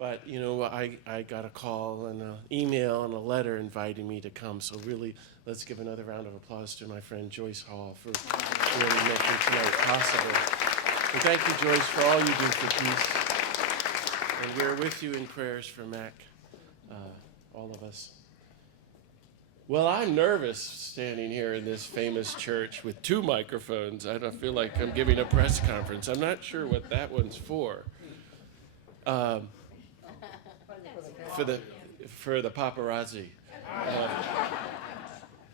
But, I got a call and an email and a letter inviting me to come. So really, let's give another round of applause to my friend Joyce Hall for really making tonight possible. And thank you, Joyce, for all you do for peace. And we're with you in prayers for Mac, all of us. Well, I'm nervous standing here in this famous church with two microphones. I don't feel like I'm giving a press conference. I'm not sure what that one's for. For the paparazzi.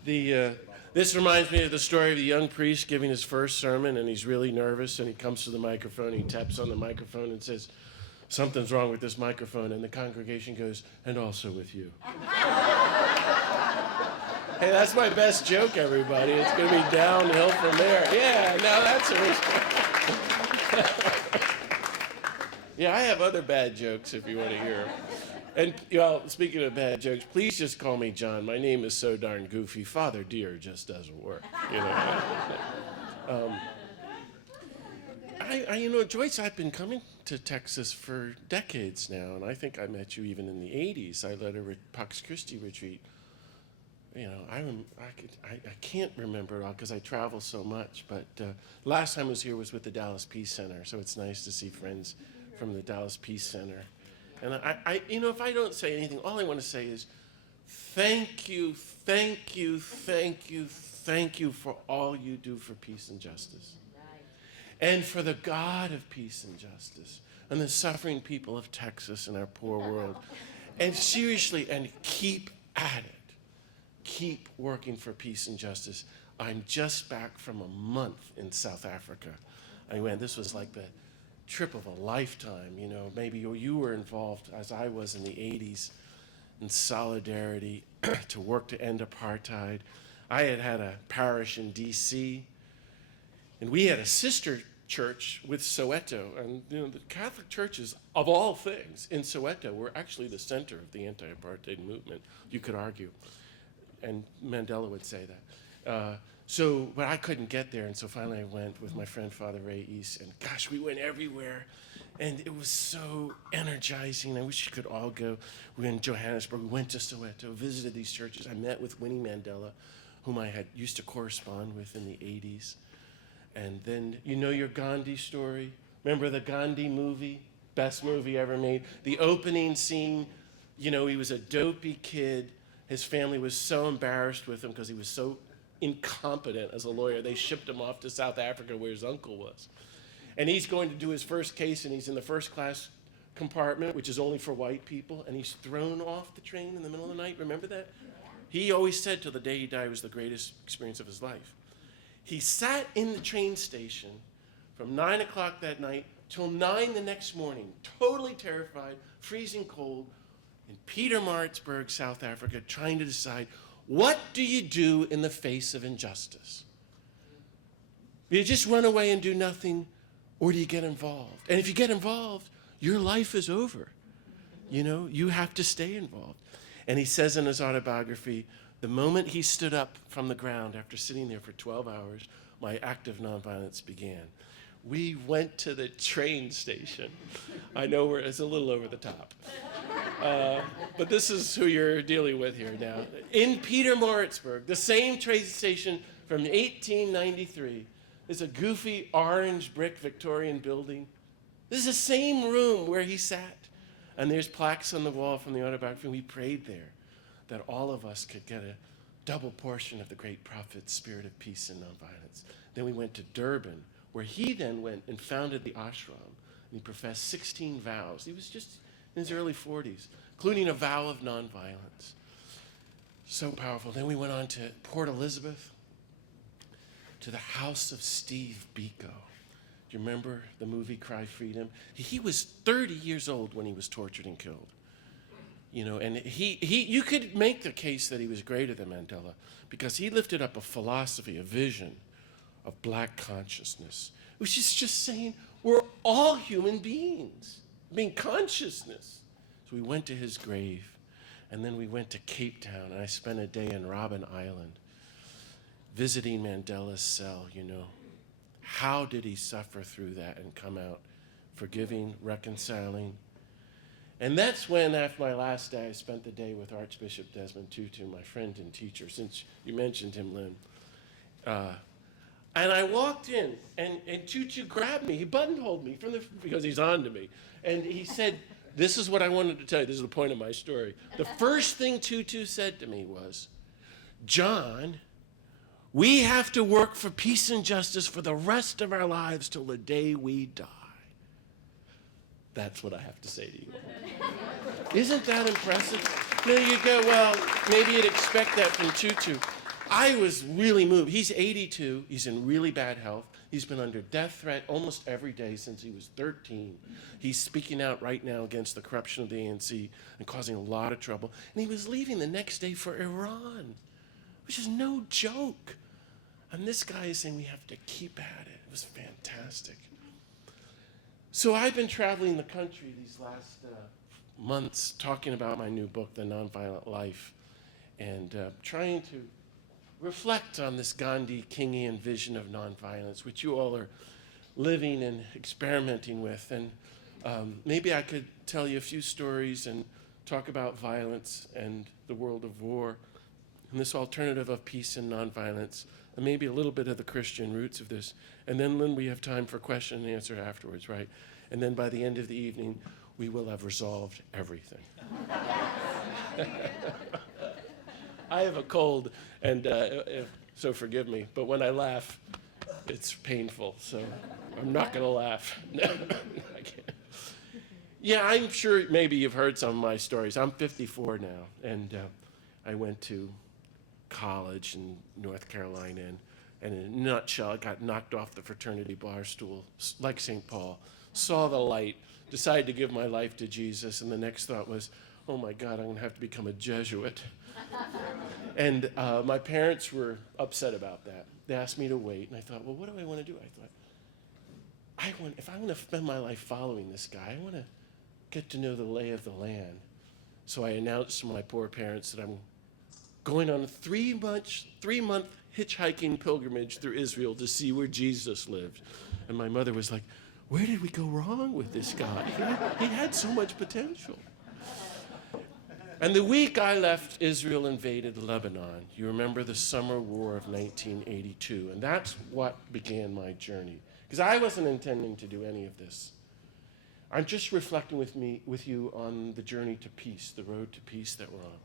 This reminds me of the story of the young priest giving his first sermon, and he's really nervous, and he comes to the microphone, he taps on the microphone and says, "Something's wrong with this microphone," and the congregation goes, "And also with you." Hey, that's my best joke, everybody. It's going to be downhill from there. Yeah, now that's a response. Yeah, I have other bad jokes if you want to hear them. And, speaking of bad jokes, please just call me John. My name is so darn goofy. Father Dear just doesn't work, Joyce, I've been coming to Texas for decades now, and I think I met you even in the 80s. I led a Pax Christi retreat. I can't remember it all because I travel so much, but last time I was here was with the Dallas Peace Center, so it's nice to see friends from the Dallas Peace Center. And if I don't say anything, all I want to say is thank you, thank you, thank you, thank you for all you do for peace and justice. And for the God of peace and justice and the suffering people of Texas and our poor world. And seriously, and keep at it. Keep working for peace and justice. I'm just back from a month in South Africa. This was like the trip of a lifetime. Maybe you were involved, as I was in the 80s, in solidarity to work to end apartheid. I had a parish in D.C., and we had a sister church with Soweto. And the Catholic churches, of all things, in Soweto were actually the center of the anti-apartheid movement, you could argue. And Mandela would say that. But I couldn't get there, and so finally I went with my friend Father Ray East, and gosh, we went everywhere, and it was so energizing. I wish you could all go. We went in Johannesburg, we went to Soweto, visited these churches. I met with Winnie Mandela, whom I had used to correspond with in the 80s. And then, your Gandhi story? Remember the Gandhi movie? Best movie ever made. The opening scene, he was a dopey kid. His family was so embarrassed with him because he was so incompetent as a lawyer. They shipped him off to South Africa where his uncle was. And he's going to do his first case, and he's in the first class compartment, which is only for white people, and he's thrown off the train in the middle of the night. Remember that? He always said till the day he died was the greatest experience of his life. He sat in the train station from 9 o'clock that night till 9 the next morning, totally terrified, freezing cold, in Pietermaritzburg, South Africa, trying to decide, what do you do in the face of injustice? Do you just run away and do nothing, or do you get involved? And if you get involved, your life is over. You have to stay involved. And he says in his autobiography, the moment he stood up from the ground after sitting there for 12 hours, my act of nonviolence began. We went to the train station. I know it's a little over the top. But this is who you're dealing with here now. In Pietermaritzburg, the same train station from 1893. There's a goofy orange brick Victorian building. This is the same room where he sat. And there's plaques on the wall from the autobiography. We prayed there that all of us could get a double portion of the great prophet's spirit of peace and nonviolence. Then we went to Durban, where he then went and founded the ashram. And he professed 16 vows. He was just in his early 40s, including a vow of nonviolence. So powerful. Then we went on to Port Elizabeth, to the house of Steve Biko. Do you remember the movie Cry Freedom? He was 30 years old when he was tortured and killed. And you could make the case that he was greater than Mandela because he lifted up a philosophy, a vision of black consciousness, which is just saying we're all human beings, consciousness. So we went to his grave, and then we went to Cape Town, and I spent a day in Robben Island visiting Mandela's cell. How did he suffer through that and come out forgiving, reconciling, And that's when, after my last day, I spent the day with Archbishop Desmond Tutu, my friend and teacher, since you mentioned him, Lynn. And I walked in, and Tutu grabbed me. He buttonholed me because he's on to me. And he said, this is what I wanted to tell you. This is the point of my story. The first thing Tutu said to me was, John, we have to work for peace and justice for the rest of our lives till the day we die. That's what I have to say to you. Isn't that impressive? There you go. Well, maybe you'd expect that from Tutu. I was really moved. He's 82. He's in really bad health. He's been under death threat almost every day since he was 13. He's speaking out right now against the corruption of the ANC and causing a lot of trouble. And he was leaving the next day for Iran, which is no joke. And this guy is saying we have to keep at it. It was fantastic. So I've been traveling the country these last months talking about my new book, The Nonviolent Life, and trying to reflect on this Gandhi Kingian vision of nonviolence, which you all are living and experimenting with. And maybe I could tell you a few stories and talk about violence and the world of war and this alternative of peace and nonviolence, and maybe a little bit of the Christian roots of this. And then we have time for question and answer afterwards, right? And then by the end of the evening, we will have resolved everything. I have a cold, and so forgive me, but when I laugh, it's painful, so I'm not going to laugh. No, I can't. Yeah, I'm sure maybe you've heard some of my stories. I'm 54 now, and I went to college in North Carolina, and in a nutshell, I got knocked off the fraternity bar stool, like St. Paul, saw the light, decided to give my life to Jesus, and the next thought was, oh my God, I'm going to have to become a Jesuit. And my parents were upset about that. They asked me to wait, and I thought, well, what do I want to do? I thought, if I want to spend my life following this guy, I want to get to know the lay of the land. So I announced to my poor parents that I'm going on a 3-month hitchhiking pilgrimage through Israel to see where Jesus lived. And my mother was like, where did we go wrong with this guy? He had so much potential. And the week I left, Israel invaded Lebanon. You remember the summer war of 1982. And that's what began my journey. Because I wasn't intending to do any of this. I'm just reflecting with you on the journey to peace, the road to peace that we're on.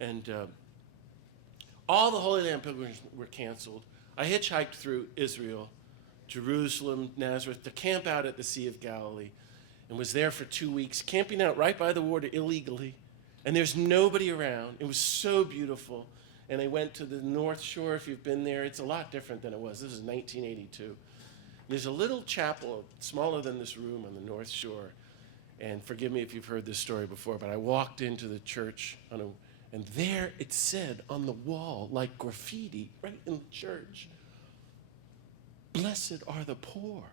And all the Holy Land pilgrimages were canceled. I hitchhiked through Israel, Jerusalem, Nazareth, to camp out at the Sea of Galilee, and was there for 2 weeks, camping out right by the water illegally. And there's nobody around. It was so beautiful. And I went to the North Shore. If you've been there, it's a lot different than it was. This is 1982. There's a little chapel smaller than this room on the North Shore. And forgive me if you've heard this story before, but I walked into the church, and there it said on the wall, like graffiti, right in the church, "Blessed are the poor."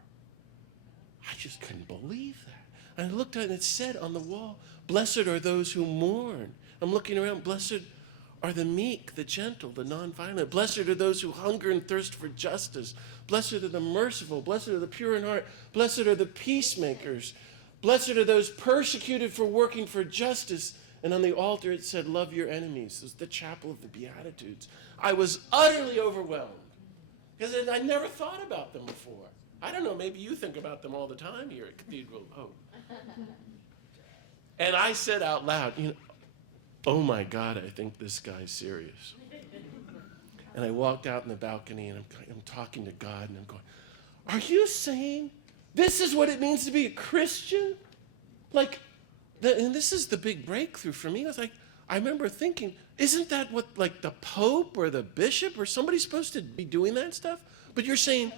I just couldn't believe that. And I looked at it, and it said on the wall, "Blessed are those who mourn." I'm looking around, blessed are the meek, the gentle, the nonviolent. Blessed are those who hunger and thirst for justice. Blessed are the merciful. Blessed are the pure in heart. Blessed are the peacemakers. Blessed are those persecuted for working for justice. And on the altar it said, "Love your enemies." It was the chapel of the Beatitudes. I was utterly overwhelmed because I never thought about them before. I don't know, maybe you think about them all the time here at Cathedral of Hope. And I said out loud, oh my God, I think this guy's serious. And I walked out in the balcony, and I'm talking to God, and I'm going, are you saying this is what it means to be a Christian? And this is the big breakthrough for me. I remember thinking, isn't that what the Pope or the Bishop or somebody's supposed to be doing that stuff? But you're saying,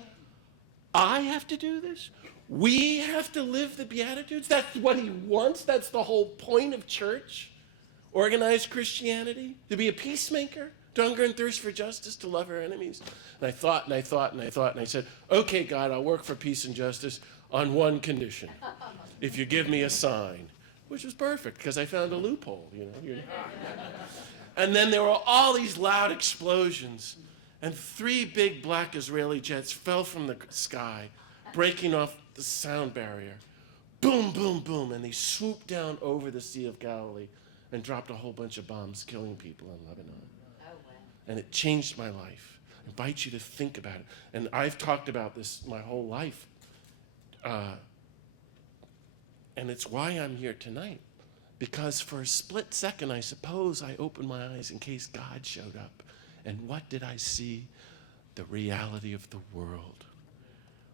I have to do this? We have to live the Beatitudes? That's what he wants? That's the whole point of church? Organized Christianity? To be a peacemaker? To hunger and thirst for justice? To love our enemies? And I thought, and I said, okay, God, I'll work for peace and justice on one condition. If you give me a sign. Which was perfect, because I found a loophole, And then there were all these loud explosions, and 3 big black Israeli jets fell from the sky, breaking off the sound barrier. boom, boom, boom, and they swooped down over the Sea of Galilee and dropped a whole bunch of bombs killing people in Lebanon. Oh, wow. And it changed my life. I invite you to think about it. And I've talked about this my whole life. And it's why I'm here tonight. Because for a split second, I suppose I opened my eyes in case God showed up. And what did I see? The reality of the world,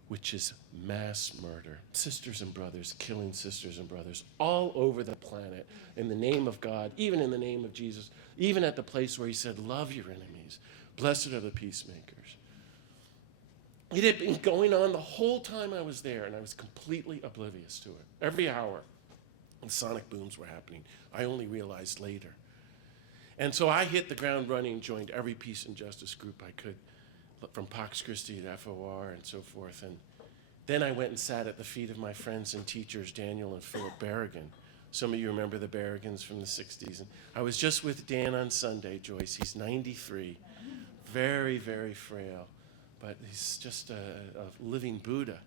which is mass murder. Sisters and brothers killing sisters and brothers all over the planet in the name of God, even in the name of Jesus, even at the place where he said, love your enemies. Blessed are the peacemakers. It had been going on the whole time I was there, and I was completely oblivious to it. Every hour, and sonic booms were happening. I only realized later. And so I hit the ground running, joined every peace and justice group I could, from Pax Christi to FOR and so forth. And then I went and sat at the feet of my friends and teachers, Daniel and Philip Berrigan. Some of you remember the Berrigans from the 60s. And I was just with Dan on Sunday, Joyce. He's 93, very, very frail. But he's just a living Buddha.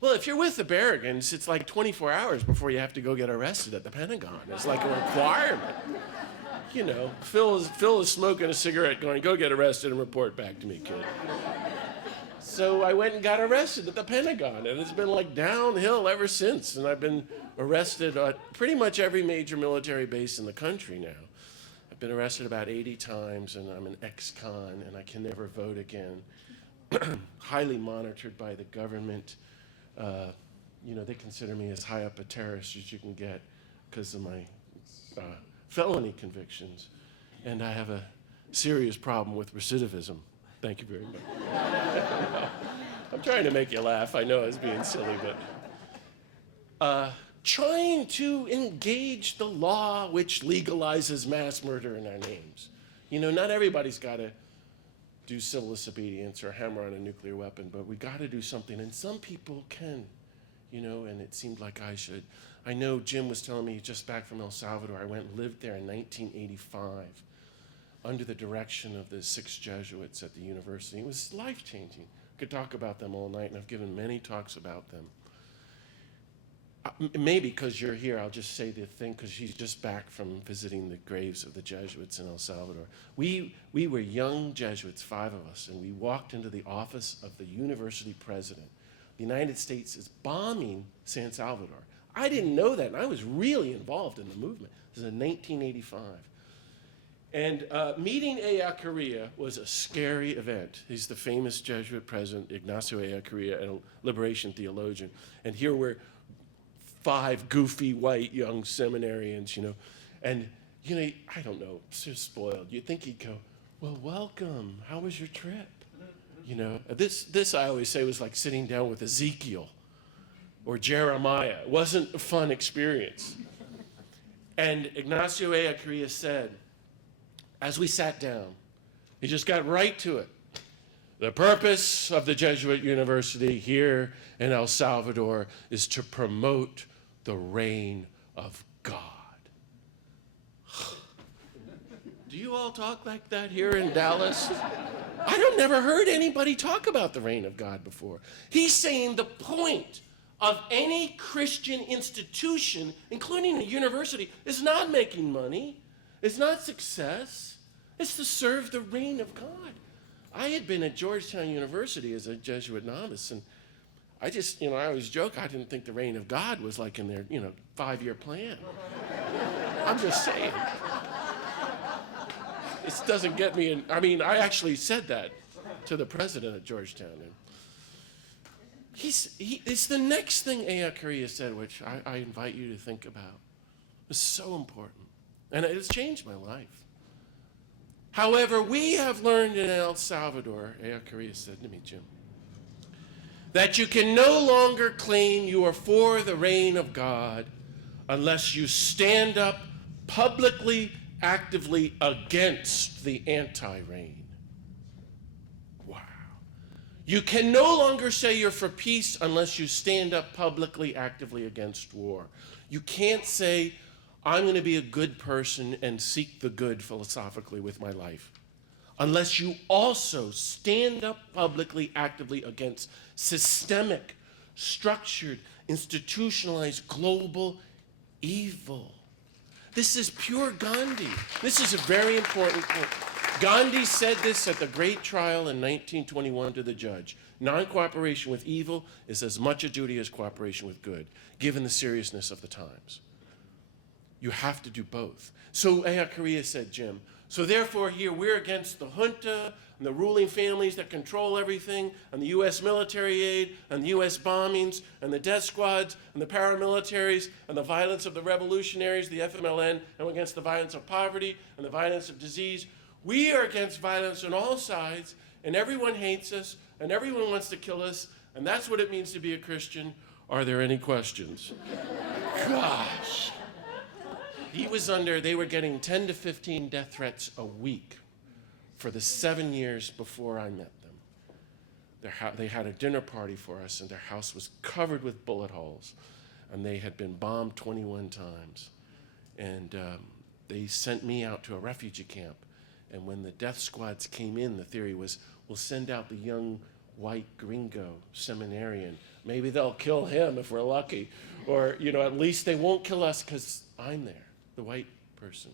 Well, if you're with the Berrigans, it's like 24 hours before you have to go get arrested at the Pentagon. It's like a requirement. You know, Phil is smoking a cigarette going, go get arrested and report back to me, kid. So I went and got arrested at the Pentagon, and it's been like downhill ever since. And I've been arrested at pretty much every major military base in the country now. I've been arrested about 80 times, and I'm an ex-con, and I can never vote again. Highly monitored by the government. You know, they consider me as high up a terrorist as you can get because of my felony convictions. And I have a serious problem with recidivism. Thank you very much. I'm trying to make you laugh. I know I was being silly, but trying to engage the law which legalizes mass murder in our names. You know, not everybody's got to do civil disobedience or hammer on a nuclear weapon, but we got to do something, and some people can, you know, and it seemed like I should. I know Jim was telling me just back from El Salvador, I went and lived there in 1985 under the direction of the 6 Jesuits at the university. It was life-changing. Could talk about them all night, and I've given many talks about them. Maybe because you're here, I'll just say the thing, because she's just back from visiting the graves of the Jesuits in El Salvador. We were young Jesuits, 5 of us, and we walked into the office of the university president. The United States is bombing San Salvador. I didn't know that, and I was really involved in the movement. This is in 1985. And meeting Ellacuría was a scary event. He's the famous Jesuit president, Ignacio Ellacuría, and a liberation theologian. And here we're 5 goofy white young seminarians, you know. And, you know, I don't know, so spoiled. You'd think he'd go, well, welcome. How was your trip? You know, this I always say was like sitting down with Ezekiel or Jeremiah. It wasn't a fun experience. And Ignacio Ellacuría said, as we sat down, he just got right to it. The purpose of the Jesuit University here in El Salvador is to promote the reign of God. Do you all talk like that here in Dallas? I don't never heard anybody talk about the reign of God before. He's saying the point of any Christian institution, including a university, is not making money, it's not success, it's to serve the reign of God. I had been at Georgetown University as a Jesuit novice, and I just, you know, I always joke, I didn't think the reign of God was like in their, 5-year plan. I'm just saying. This doesn't get me in, I actually said that to the president at Georgetown. And it's the next thing Ellacuría said, which I invite you to think about. It's so important. And it has changed my life. However, we have learned in El Salvador, Ellacuría said to me, Jim, that you can no longer claim you are for the reign of God unless you stand up publicly, actively against the anti-reign. Wow. You can no longer say you're for peace unless you stand up publicly, actively against war. You can't say, I'm going to be a good person and seek the good philosophically with my life, unless you also stand up publicly, actively against systemic, structured, institutionalized global evil. This is pure Gandhi. This is a very important point. Gandhi said this at the great trial in 1921 to the judge. Non-cooperation with evil is as much a duty as cooperation with good, given the seriousness of the times. You have to do both. So Aya Korea said, Jim, so therefore here we're against the junta and the ruling families that control everything, and the U.S. military aid, and the U.S. bombings, and the death squads, and the paramilitaries, and the violence of the revolutionaries, the FMLN, and against the violence of poverty and the violence of disease. We are against violence on all sides, and everyone hates us, and everyone wants to kill us, and that's what it means to be a Christian. Are there any questions? Gosh. They were getting 10 to 15 death threats a week for the 7 years before I met them. They had a dinner party for us, and their house was covered with bullet holes, and they had been bombed 21 times. And they sent me out to a refugee camp. And when the death squads came in, the theory was, we'll send out the young white gringo seminarian. Maybe they'll kill him if we're lucky. Or, at least they won't kill us because I'm there, the white person.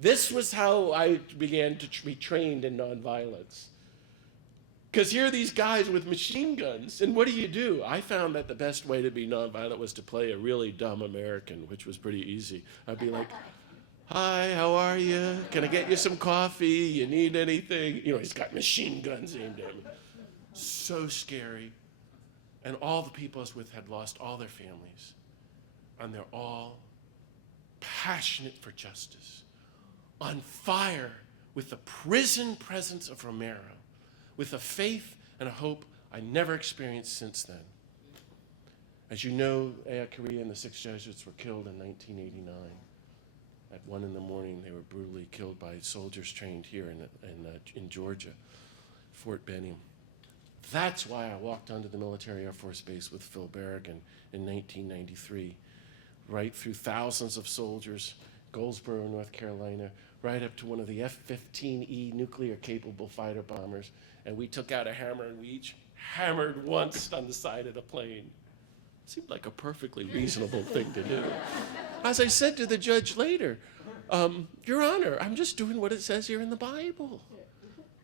This was how I began to be trained in nonviolence. Because here are these guys with machine guns, and what do? I found that the best way to be nonviolent was to play a really dumb American, which was pretty easy. I'd be like, hi, how are you? Can I get you some coffee? You need anything? He's got machine guns aimed at me. So scary. And all the people I was with had lost all their families. And they're all passionate for justice, on fire with the prison presence of Romero, with a faith and a hope I never experienced since then. As you know, Aya Korea and the 6 Jesuits were killed in 1989. At 1 a.m, they were brutally killed by soldiers trained here in Georgia, Fort Benning. That's why I walked onto the Military Air Force Base with Phil Berrigan in 1993, right through thousands of soldiers, Goldsboro, North Carolina, right up to one of the F-15E nuclear-capable fighter bombers, and we took out a hammer and we each hammered once on the side of the plane. Seemed like a perfectly reasonable thing to do. As I said to the judge later, Your Honor, I'm just doing what it says here in the Bible.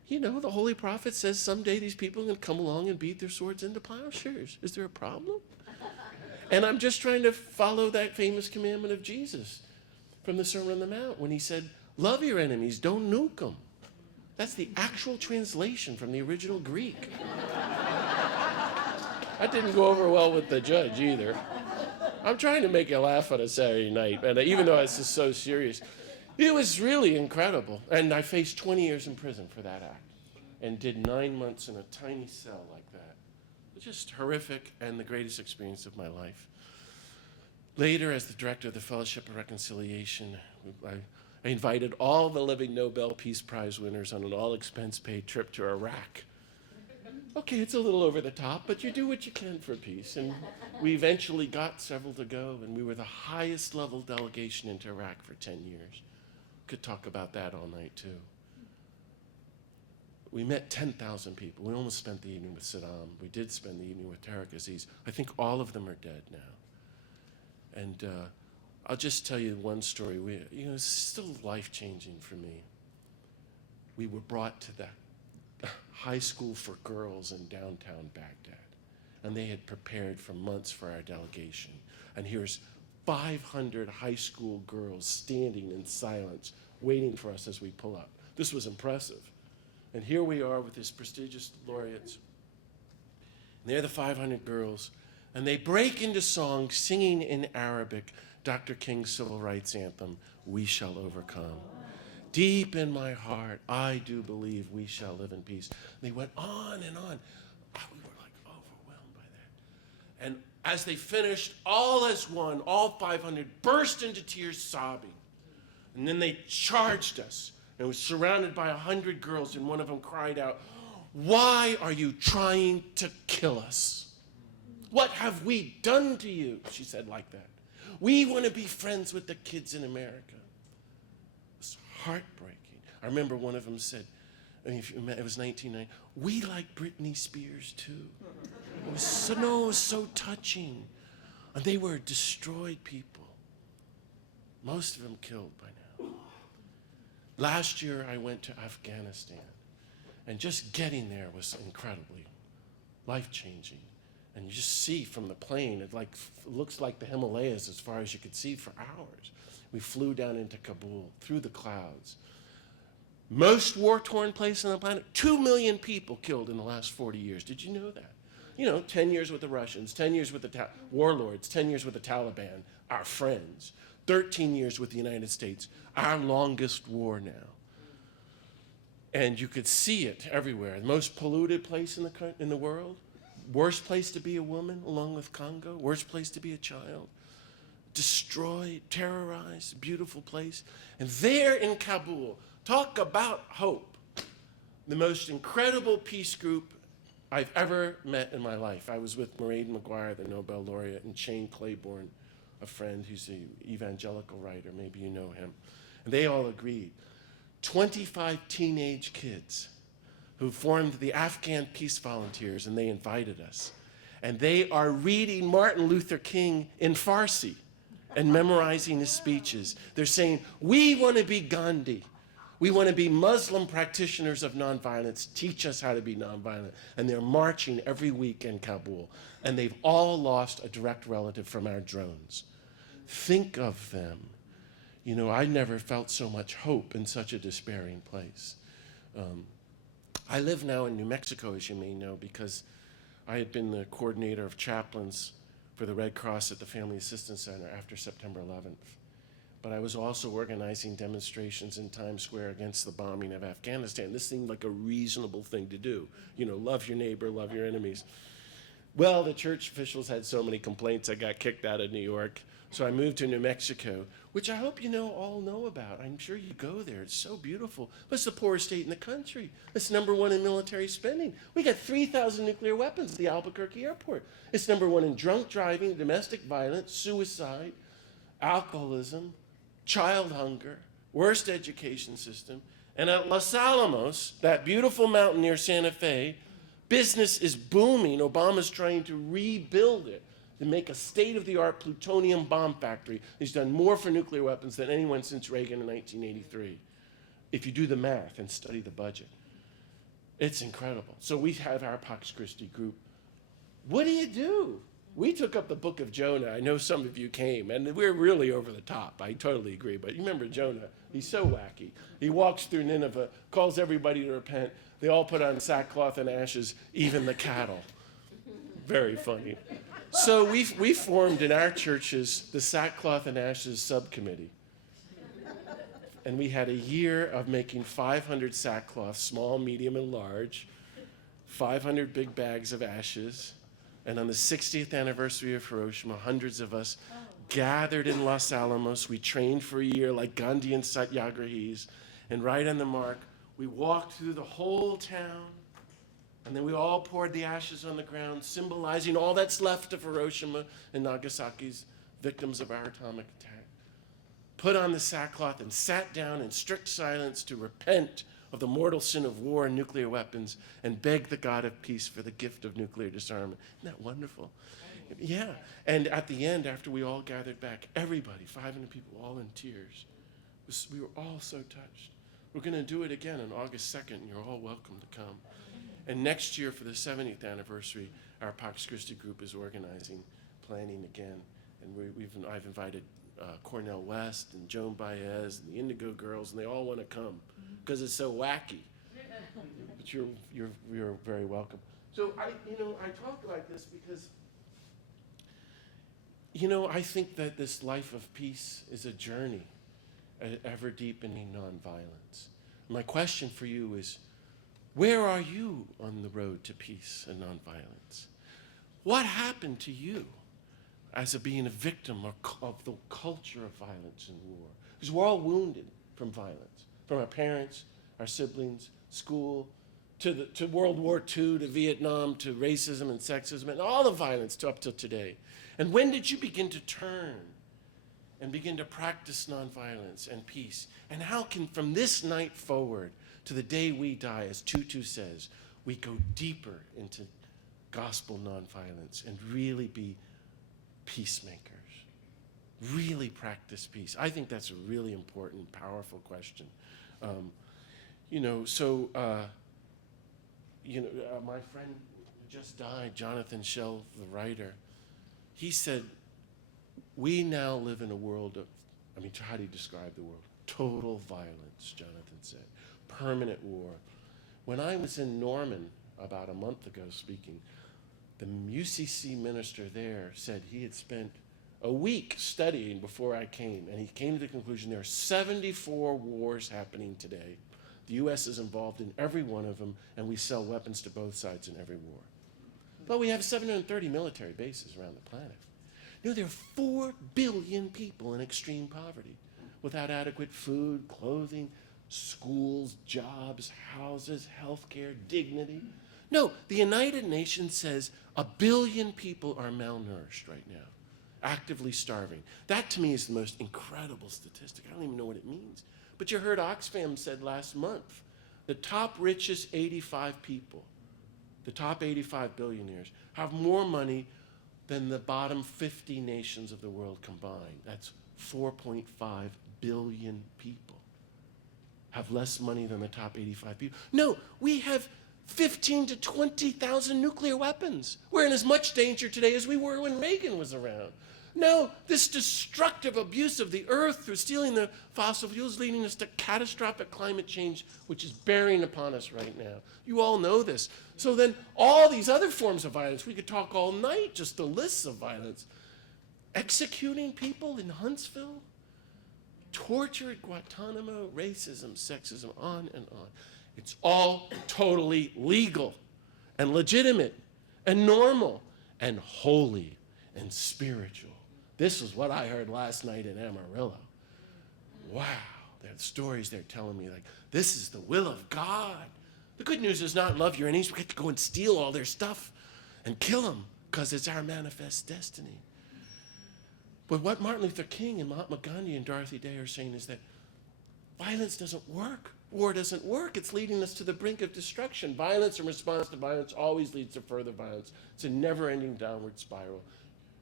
The Holy Prophet says someday these people are going to come along and beat their swords into plowshares. Is there a problem? And I'm just trying to follow that famous commandment of Jesus from the Sermon on the Mount when he said, love your enemies, don't nuke them. That's the actual translation from the original Greek. That didn't go over well with the judge either. I'm trying to make you laugh on a Saturday night, and even though this is so serious, it was really incredible. And I faced 20 years in prison for that act and did 9 months in a tiny cell like that. It was just horrific and the greatest experience of my life. Later, as the director of the Fellowship of Reconciliation, I invited all the living Nobel Peace Prize winners on an all-expense-paid trip to Iraq. Okay, it's a little over the top, but you do what you can for peace. And we eventually got several to go, and we were the highest level delegation into Iraq for 10 years. Could talk about that all night, too. We met 10,000 people. We almost spent the evening with Saddam. We did spend the evening with Tariq Aziz. I think all of them are dead now. And I'll just tell you one story. It's still life-changing for me. We were brought to the high school for girls in downtown Baghdad, and they had prepared for months for our delegation. And here's 500 high school girls standing in silence, waiting for us as we pull up. This was impressive. And here we are with these prestigious laureates. And they're the 500 girls, and they break into song singing in Arabic Dr. King's civil rights anthem, "We Shall Overcome." Deep in my heart, I do believe we shall live in peace. They went on and on. We were like overwhelmed by that. And as they finished, all as one, all 500 burst into tears sobbing. And then they charged us and was surrounded by 100 girls, and one of them cried out, "Why are you trying to kill us? What have we done to you?" She said like that. "We want to be friends with the kids in America." It was heartbreaking. I remember one of them said, I mean, if you remember, it was 1990. We like Britney Spears too. It was so touching. And they were destroyed people. Most of them killed by now. Last year I went to Afghanistan, and just getting there was incredibly life-changing. And you just see from the plane, it looks like the Himalayas as far as you could see for hours. We flew down into Kabul through the clouds. Most war-torn place on the planet, 2 million people killed in the last 40 years. Did you know that? 10 years with the Russians, 10 years with the warlords, 10 years with the Taliban, our friends, 13 years with the United States, our longest war now. And you could see it everywhere. The most polluted place in the world, worst place to be a woman, along with Congo, worst place to be a child, destroyed, terrorized, beautiful place. And there in Kabul, talk about hope, the most incredible peace group I've ever met in my life. I was with Mairead Maguire, the Nobel laureate, and Shane Claiborne, a friend who's an evangelical writer. Maybe you know him. And they all agreed. 25 teenage kids who formed the Afghan Peace Volunteers, and they invited us. And they are reading Martin Luther King in Farsi and memorizing his speeches. They're saying, we want to be Gandhi. We want to be Muslim practitioners of nonviolence. Teach us how to be nonviolent. And they're marching every week in Kabul. And they've all lost a direct relative from our drones. Think of them. I never felt so much hope in such a despairing place. I live now in New Mexico, as you may know, because I had been the coordinator of chaplains for the Red Cross at the Family Assistance Center after September 11th. But I was also organizing demonstrations in Times Square against the bombing of Afghanistan. This seemed like a reasonable thing to do. Love your neighbor, love your enemies. Well, the church officials had so many complaints, I got kicked out of New York. So I moved to New Mexico, which I hope all know about. I'm sure you go there. It's so beautiful. But it's the poorest state in the country. It's #1 in military spending. We got 3,000 nuclear weapons at the Albuquerque airport. It's #1 in drunk driving, domestic violence, suicide, alcoholism, child hunger, worst education system. And at Los Alamos, that beautiful mountain near Santa Fe, business is booming. Obama's trying to rebuild it to make a state-of-the-art plutonium bomb factory. He's done more for nuclear weapons than anyone since Reagan in 1983. If you do the math and study the budget. It's incredible. So we have our Pax Christi group. What do? We took up the book of Jonah. I know some of you came, and we're really over the top. I totally agree. But you remember Jonah. He's so wacky. He walks through Nineveh, calls everybody to repent. They all put on sackcloth and ashes, even the cattle. Very funny. So we formed in our churches the Sackcloth and Ashes Subcommittee. And we had a year of making 500 sackcloth, small, medium, and large, 500 big bags of ashes. And on the 60th anniversary of Hiroshima, hundreds of us gathered in Los Alamos. We trained for a year like Gandhian satyagrahis. And right on the mark, we walked through the whole town. And then we all poured the ashes on the ground, symbolizing all that's left of Hiroshima and Nagasaki's victims of our atomic attack. Put on the sackcloth and sat down in strict silence to repent of the mortal sin of war and nuclear weapons and beg the God of peace for the gift of nuclear disarmament. Isn't that wonderful? Yeah. And at the end, after we all gathered back, everybody, 500 people, all in tears. We were all so touched. We're going to do it again on August 2nd, and you're all welcome to come. And next year, for the 70th anniversary, our Pax Christi group is organizing, planning again. And I've invited Cornel West and Joan Baez and the Indigo Girls, and they all want to come because it's so wacky. But you're very welcome. So I talk like this because, I think that this life of peace is a journey, ever deepening nonviolence. My question for you is, where are you on the road to peace and nonviolence? What happened to you as being a victim of the culture of violence and war? Because we're all wounded from violence, from our parents, our siblings, school, to World War II, to Vietnam, to racism and sexism, and all the violence up till today. And when did you begin to turn and begin to practice nonviolence and peace? And how can, from this night forward, to the day we die, as Tutu says, we go deeper into gospel nonviolence and really be peacemakers, really practice peace. I think that's a really important, powerful question. My friend who just died, Jonathan Shell, the writer, he said, we now live in a world of, how do you describe the world? Total violence, Jonathan said. Permanent war. When I was in Norman about a month ago speaking, the UCC minister there said he had spent a week studying before I came, and he came to the conclusion there are 74 wars happening today. The U.S. is involved in every one of them, and we sell weapons to both sides in every war. But we have 730 military bases around the planet. There are 4 billion people in extreme poverty without adequate food, clothing, schools, jobs, houses, health care, dignity. No, the United Nations says 1 billion people are malnourished right now, actively starving. That to me is the most incredible statistic. I don't even know what it means. But you heard Oxfam said last month, the top richest 85 people, the top 85 billionaires, have more money than the bottom 50 nations of the world combined. That's 4.5 billion people have less money than the top 85 people. No, we have 15 to 20,000 nuclear weapons. We're in as much danger today as we were when Reagan was around. No, this destructive abuse of the earth through stealing the fossil fuels leading us to catastrophic climate change, which is bearing upon us right now. You all know this. So then all these other forms of violence, we could talk all night, just the lists of violence. Executing people in Huntsville, torture at Guantanamo, racism, sexism, on and on. It's all totally legal and legitimate and normal and holy and spiritual. This is what I heard last night in Amarillo. Wow, there are stories they're telling me, like, this is the will of God. The good news is not love your enemies. We get to go and steal all their stuff and kill them because it's our manifest destiny. But what Martin Luther King and Mahatma Gandhi and Dorothy Day are saying is that violence doesn't work. War doesn't work. It's leading us to the brink of destruction. Violence in response to violence always leads to further violence. It's a never-ending downward spiral.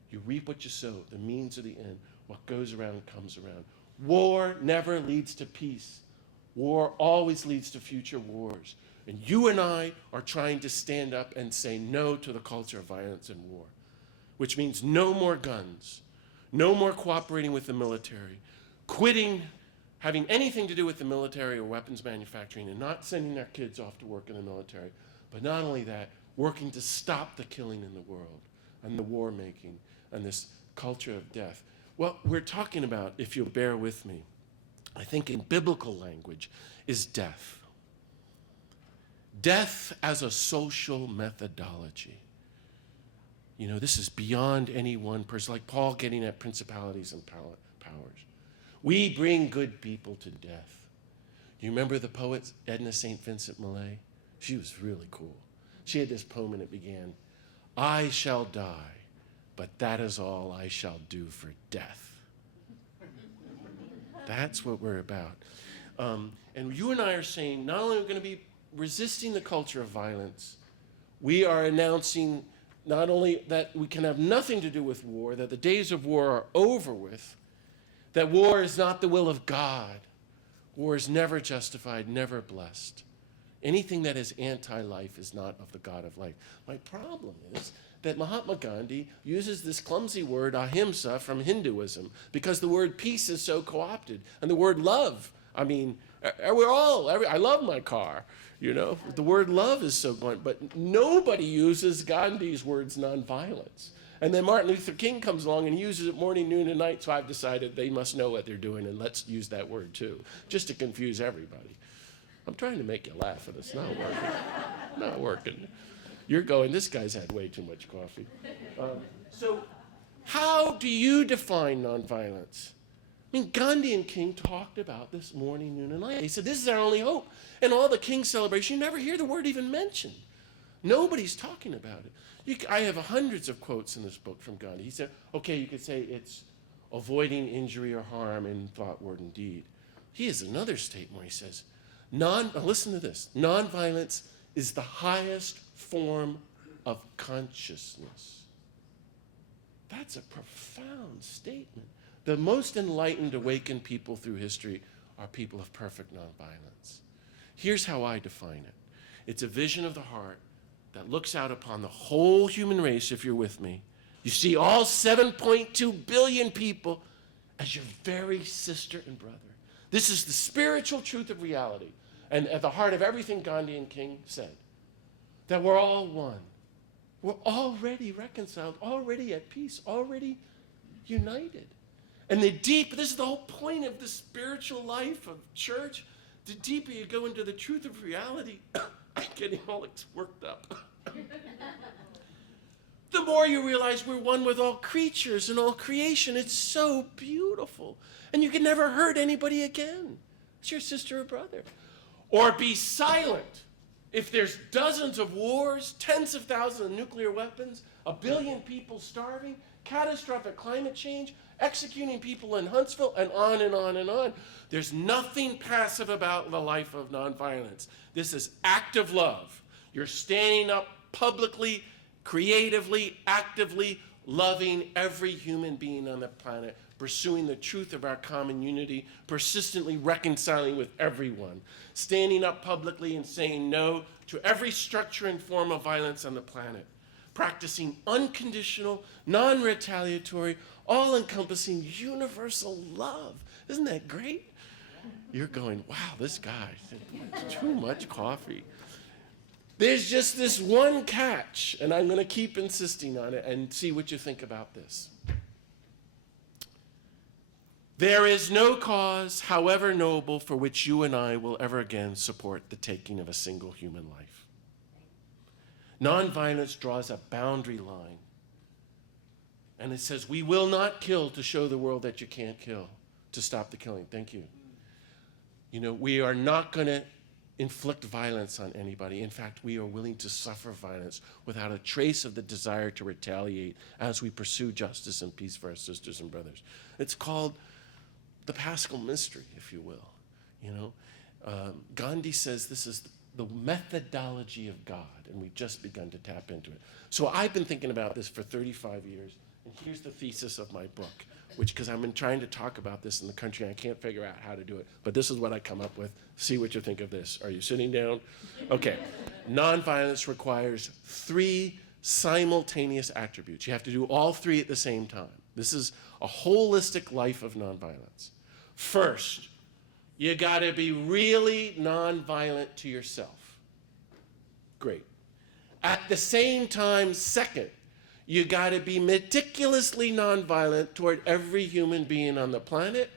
You reap what you sow, the means of the end. What goes around comes around. War never leads to peace. War always leads to future wars. And you and I are trying to stand up and say no to the culture of violence and war, which means no more guns, no more cooperating with the military, quitting having anything to do with the military or weapons manufacturing, and not sending our kids off to work in the military. But not only that, working to stop the killing in the world and the war making and this culture of death. What we're talking about, if you'll bear with me, I think in biblical language, is death. Death as a social methodology. This is beyond any one person, like Paul getting at principalities and powers. We bring good people to death. You remember the poet Edna St. Vincent Millay? She was really cool. She had this poem and it began, I shall die, but that is all I shall do for death. That's what we're about. And you and I are saying not only are we going to be resisting the culture of violence, we are announcing not only that we can have nothing to do with war, that the days of war are over with, that war is not the will of God. War is never justified, never blessed. Anything that is anti-life is not of the God of life. My problem is that Mahatma Gandhi uses this clumsy word ahimsa from Hinduism because the word peace is so co-opted. And the word love, I love my car, The word love is so blunt, but nobody uses Gandhi's words nonviolence. And then Martin Luther King comes along and he uses it morning, noon, and night, so I've decided they must know what they're doing, and let's use that word too, just to confuse everybody. I'm trying to make you laugh, and it's not working. Not working. You're going, this guy's had way too much coffee. So how do you define nonviolence? Gandhi and King talked about this morning, noon, and night. They said, this is our only hope. And all the King celebration, you never hear the word even mentioned. Nobody's talking about it. I have hundreds of quotes in this book from Gandhi. He said, okay, you could say it's avoiding injury or harm in thought, word, and deed. He has another statement where he says, Listen to this. Nonviolence is the highest form of consciousness. That's a profound statement. The most enlightened, awakened people through history are people of perfect nonviolence. Here's how I define it. It's a vision of the heart that looks out upon the whole human race, if you're with me. You see all 7.2 billion people as your very sister and brother. This is the spiritual truth of reality, and at the heart of everything Gandhi and King said, that we're all one. We're already reconciled, already at peace, already united. And this is the whole point of the spiritual life of church. The deeper you go into the truth of reality, I'm getting all worked up. The more you realize we're one with all creatures and all creation. It's so beautiful. And you can never hurt anybody again. It's your sister or brother. Or be silent. If there's dozens of wars, tens of thousands of nuclear weapons, 1 billion people starving, catastrophic climate change, executing people in Huntsville, and on and on and on. There's nothing passive about the life of nonviolence. This is active love. You're standing up publicly, creatively, actively loving every human being on the planet, pursuing the truth of our common unity, persistently reconciling with everyone, standing up publicly and saying no to every structure and form of violence on the planet, practicing unconditional, non-retaliatory, all-encompassing, universal love. Isn't that great? You're going, wow, this guy, too much coffee. There's just this one catch, and I'm going to keep insisting on it and see what you think about this. There is no cause, however noble, for which you and I will ever again support the taking of a single human life. Nonviolence draws a boundary line, and it says, we will not kill to show the world that you can't kill, to stop the killing. Thank you. You know, we are not going to inflict violence on anybody. In fact, we are willing to suffer violence without a trace of the desire to retaliate as we pursue justice and peace for our sisters and brothers. It's called the Paschal Mystery, if you will. You know, Gandhi says this is the methodology of God, and we've just begun to tap into it. So I've been thinking about this for 35 years, and here's the thesis of my book, which, because I've been trying to talk about this in the country, I can't figure out how to do it, but this is what I come up with. See what you think of this. Are you sitting down? Okay. Nonviolence requires 3 simultaneous attributes. You have to do all 3 at the same time. This is a holistic life of nonviolence. First, you got to be really nonviolent to yourself. Great. At the same time, second, you got to be meticulously nonviolent toward every human being on the planet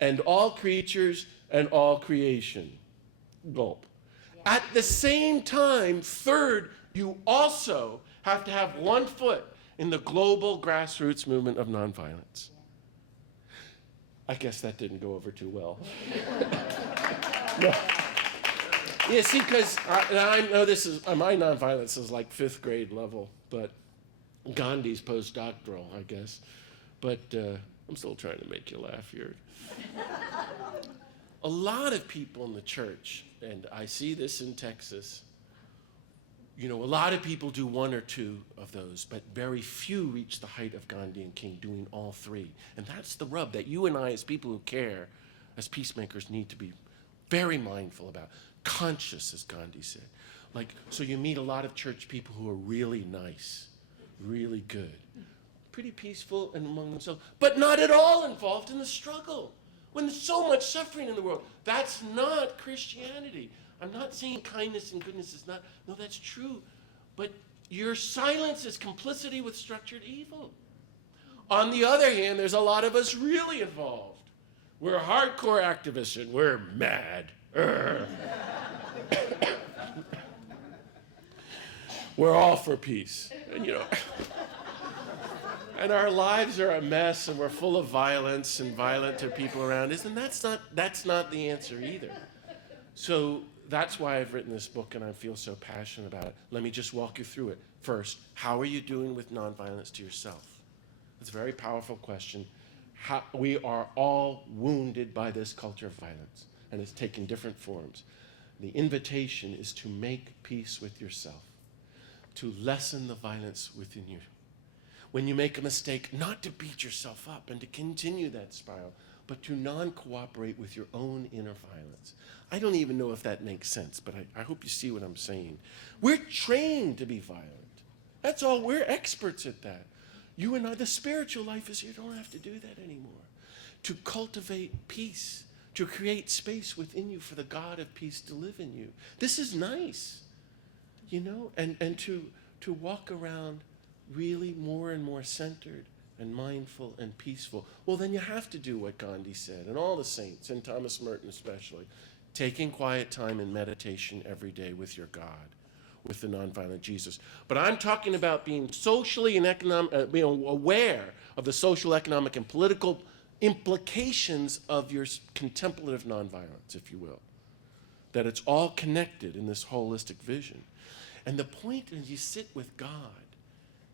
and all creatures and all creation. Gulp. At the same time, third, you also have to have one foot in the global grassroots movement of nonviolence. I guess that didn't go over too well. No. Yeah, see, because I know this is, my nonviolence is like 5th grade level, but Gandhi's postdoctoral, I guess. But I'm still trying to make you laugh here. A lot of people in the church, and I see this in Texas, you know, a lot of people do 1 or 2 of those, but very few reach the height of Gandhi and King doing all 3. And that's the rub that you and I, as people who care, as peacemakers, need to be very mindful about. Conscious, as Gandhi said. Like, so you meet a lot of church people who are really nice, really good, pretty peaceful and among themselves, but not at all involved in the struggle. When there's so much suffering in the world, that's not Christianity. I'm not saying kindness and goodness is not, no, that's true. But your silence is complicity with structured evil. On the other hand, there's a lot of us really involved. We're hardcore activists and we're mad. We're all for peace. And, you know, and our lives are a mess and we're full of violence and violent to people around us. And that's not the answer either. So that's why I've written this book and I feel so passionate about it. Let me just walk you through it. First, how are you doing with nonviolence to yourself? It's a very powerful question. We are all wounded by this culture of violence, and it's taken different forms. The invitation is to make peace with yourself, to lessen the violence within you. When you make a mistake, not to beat yourself up and to continue that spiral, but to non-cooperate with your own inner violence. I don't even know if that makes sense, but I hope you see what I'm saying. We're trained to be violent. That's all. We're experts at that. You and I, the spiritual life is you don't have to do that anymore. To cultivate peace, to create space within you for the God of peace to live in you. This is nice, and to walk around really more and more centered and mindful and peaceful. Well, then you have to do what Gandhi said, and all the saints, and Thomas Merton especially, taking quiet time in meditation every day with your God, with the nonviolent Jesus. But I'm talking about being socially and aware of the social, economic, and political implications of your contemplative nonviolence, if you will. That it's all connected in this holistic vision. And the point is you sit with God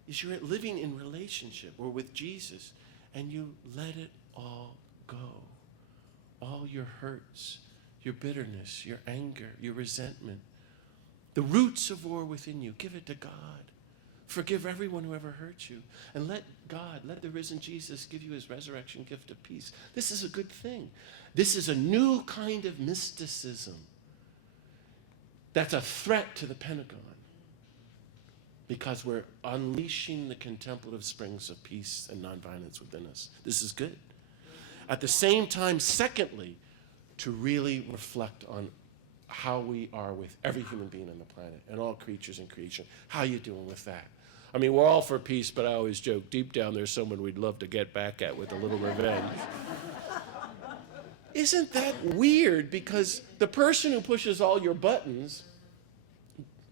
is you're living in relationship or with Jesus, and you let it all go. All your hurts, your bitterness, your anger, your resentment, the roots of war within you, give it to God. Forgive everyone who ever hurt you. And let God, let the risen Jesus give you his resurrection gift of peace. This is a good thing. This is a new kind of mysticism that's a threat to the Pentagon, because we're unleashing the contemplative springs of peace and nonviolence within us. This is good. At the same time, secondly, to really reflect on how we are with every human being on the planet and all creatures in creation. How you doing with that? I mean, we're all for peace, but I always joke, deep down there's someone we'd love to get back at with a little revenge. Isn't that weird? Because the person who pushes all your buttons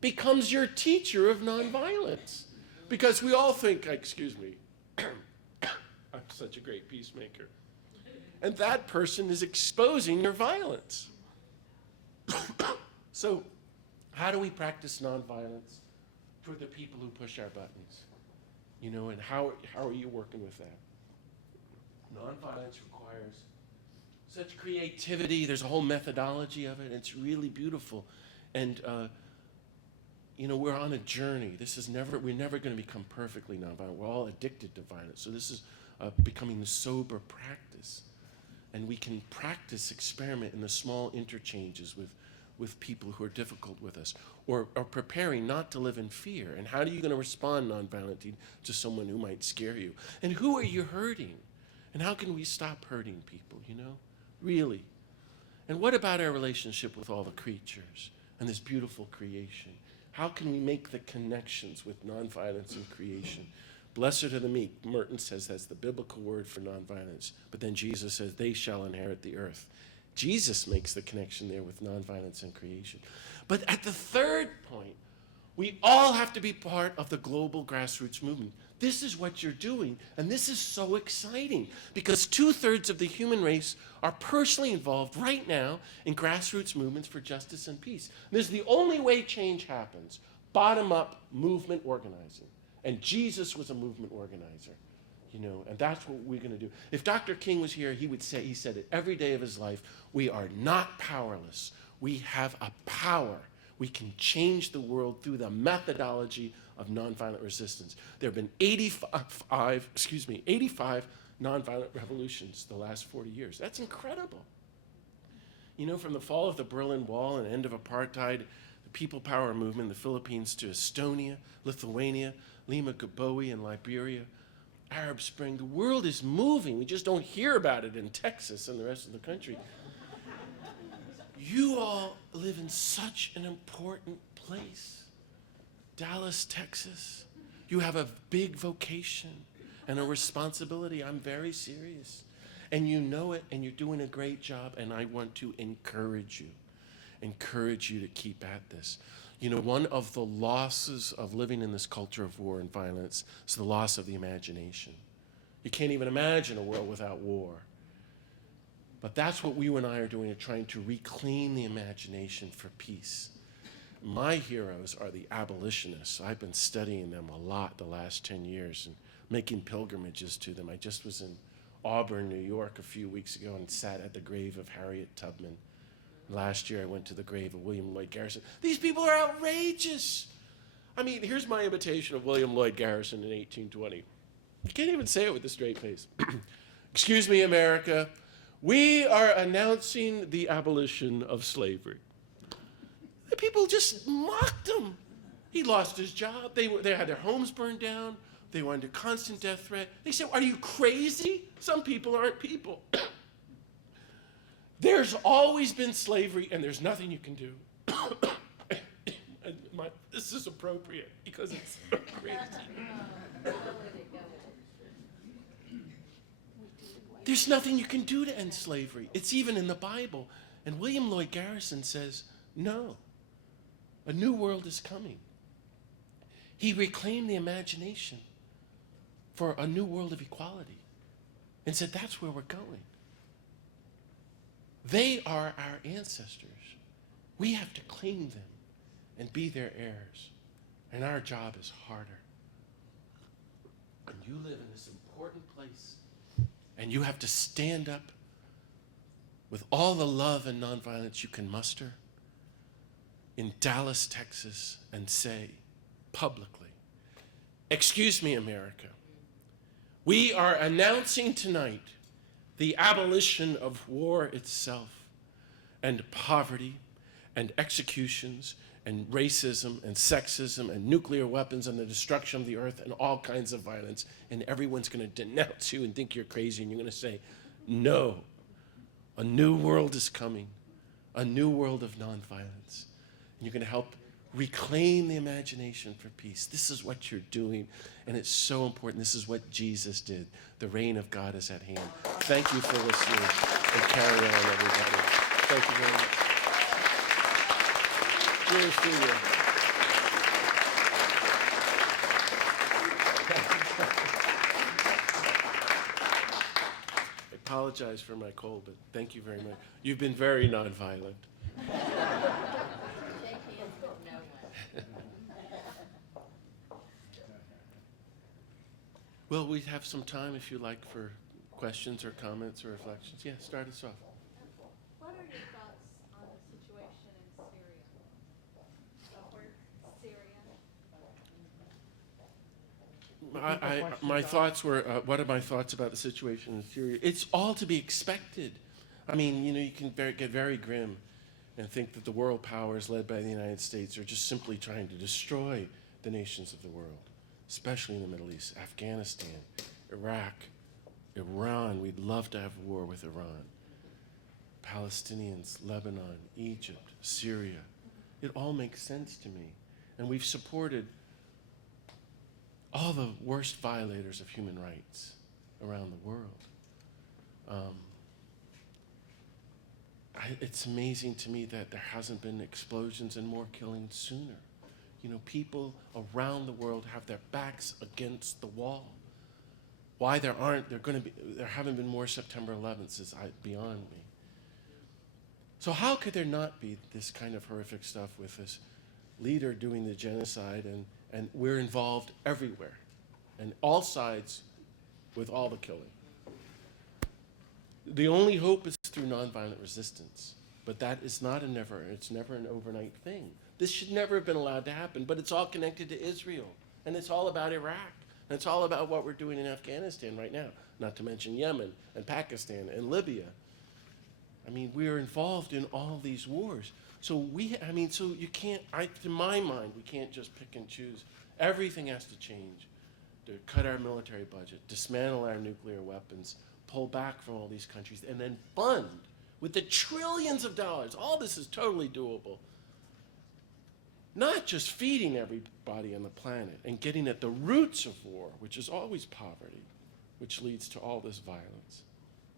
becomes your teacher of nonviolence. Because we all think, excuse me, I'm such a great peacemaker. And that person is exposing your violence. So, how do we practice nonviolence for the people who push our buttons? And how are you working with that? Nonviolence requires such creativity. There's a whole methodology of it. It's really beautiful. And, we're on a journey. We're never going to become perfectly nonviolent. We're all addicted to violence. So this is becoming the sober practice. And we can practice, experiment in the small interchanges with people who are difficult with us, or preparing not to live in fear. And how are you going to respond nonviolently to someone who might scare you? And who are you hurting? And how can we stop hurting people, Really. And what about our relationship with all the creatures and this beautiful creation? How can we make the connections with nonviolence and creation? Blessed are the meek. Merton says that's the biblical word for nonviolence. But then Jesus says, they shall inherit the earth. Jesus makes the connection there with nonviolence and creation. But at the third point, we all have to be part of the global grassroots movement. This is what you're doing, and this is so exciting, because 2/3 of the human race are personally involved right now in grassroots movements for justice and peace. And this is the only way change happens, bottom-up movement organizing. And Jesus was a movement organizer, and that's what we're going to do. If Dr. King was here, he said it every day of his life, we are not powerless. We have a power. We can change the world through the methodology of nonviolent resistance. There have been 85 nonviolent revolutions the last 40 years. That's incredible. From the fall of the Berlin Wall and end of apartheid, the People Power movement in the Philippines to Estonia, Lithuania, Lima Gaboe in Liberia, Arab Spring. The world is moving. We just don't hear about it in Texas and the rest of the country. You all live in such an important place. Dallas, Texas. You have a big vocation and a responsibility. I'm very serious. And you know it, and you're doing a great job, and I want to encourage you to keep at this. One of the losses of living in this culture of war and violence is the loss of the imagination. You can't even imagine a world without war. But that's what you and I are doing, trying to reclaim the imagination for peace. My heroes are the abolitionists. I've been studying them a lot the last 10 years and making pilgrimages to them. I just was in Auburn, New York a few weeks ago and sat at the grave of Harriet Tubman. Last year I went to the grave of William Lloyd Garrison. These people are outrageous. I mean, here's my imitation of William Lloyd Garrison in 1820. You can't even say it with a straight face. Excuse me, America. We are announcing the abolition of slavery. The people just mocked him. He lost his job. They had their homes burned down. They were under constant death threat. They said, are you crazy? Some people aren't people. There's always been slavery, and there's nothing you can do. This is appropriate because it's so crazy. There's nothing you can do to end slavery. It's even in the Bible. And William Lloyd Garrison says, no, a new world is coming. He reclaimed the imagination for a new world of equality and said, that's where we're going. They are our ancestors. We have to claim them and be their heirs. And our job is harder. And you live in this important place. And you have to stand up with all the love and nonviolence you can muster in Dallas, Texas, and say publicly, excuse me, America, we are announcing tonight the abolition of war itself and poverty and executions and racism and sexism and nuclear weapons and the destruction of the earth and all kinds of violence. And everyone's going to denounce you and think you're crazy. And you're going to say, no, a new world is coming, a new world of nonviolence. And you're going to help reclaim the imagination for peace. This is what you're doing. And it's so important. This is what Jesus did. The reign of God is at hand. Thank you for listening. And carry on, everybody. Thank you very much. Cheers to you. I apologize for my cold, but thank you very much. You've been very nonviolent. Well, we have some time if you like for questions or comments or reflections. Yeah, start us off. What are your thoughts on the situation in Syria? My thoughts were, what are my thoughts about the situation in Syria? It's all to be expected. I mean, you can get very grim and think that the world powers led by the United States are just simply trying to destroy the nations of the world, especially in the Middle East, Afghanistan, Iraq, Iran. We'd love to have war with Iran. Palestinians, Lebanon, Egypt, Syria. It all makes sense to me. And we've supported all the worst violators of human rights around the world. It's amazing to me that there hasn't been explosions and more killings sooner. People around the world have their backs against the wall. Why there haven't been more September 11th is beyond me. So how could there not be this kind of horrific stuff with this leader doing the genocide, and we're involved everywhere, and all sides with all the killing? The only hope is through nonviolent resistance, but that is it's never an overnight thing. This should never have been allowed to happen, but it's all connected to Israel, and it's all about Iraq, and it's all about what we're doing in Afghanistan right now, not to mention Yemen and Pakistan and Libya. I mean, we're involved in all these wars. So you can't, to my mind, we can't just pick and choose. Everything has to change to cut our military budget, dismantle our nuclear weapons, pull back from all these countries, and then fund with the trillions of dollars. All this is totally doable. Not just feeding everybody on the planet and getting at the roots of war, which is always poverty, which leads to all this violence,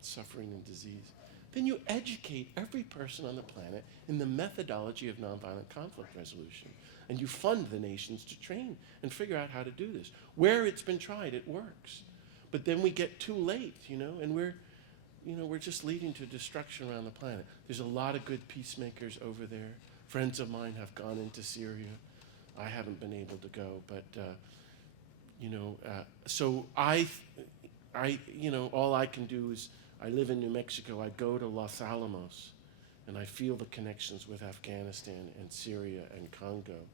suffering, and disease. Then you educate every person on the planet in the methodology of nonviolent conflict resolution. And you fund the nations to train and figure out how to do this. Where it's been tried, it works. But then we get too late, and we're just leading to destruction around the planet. There's a lot of good peacemakers over there. Friends of mine have gone into Syria. I haven't been able to go, but so all I can do is, I live in New Mexico. I go to Los Alamos And I feel the connections with Afghanistan and Syria and Congo.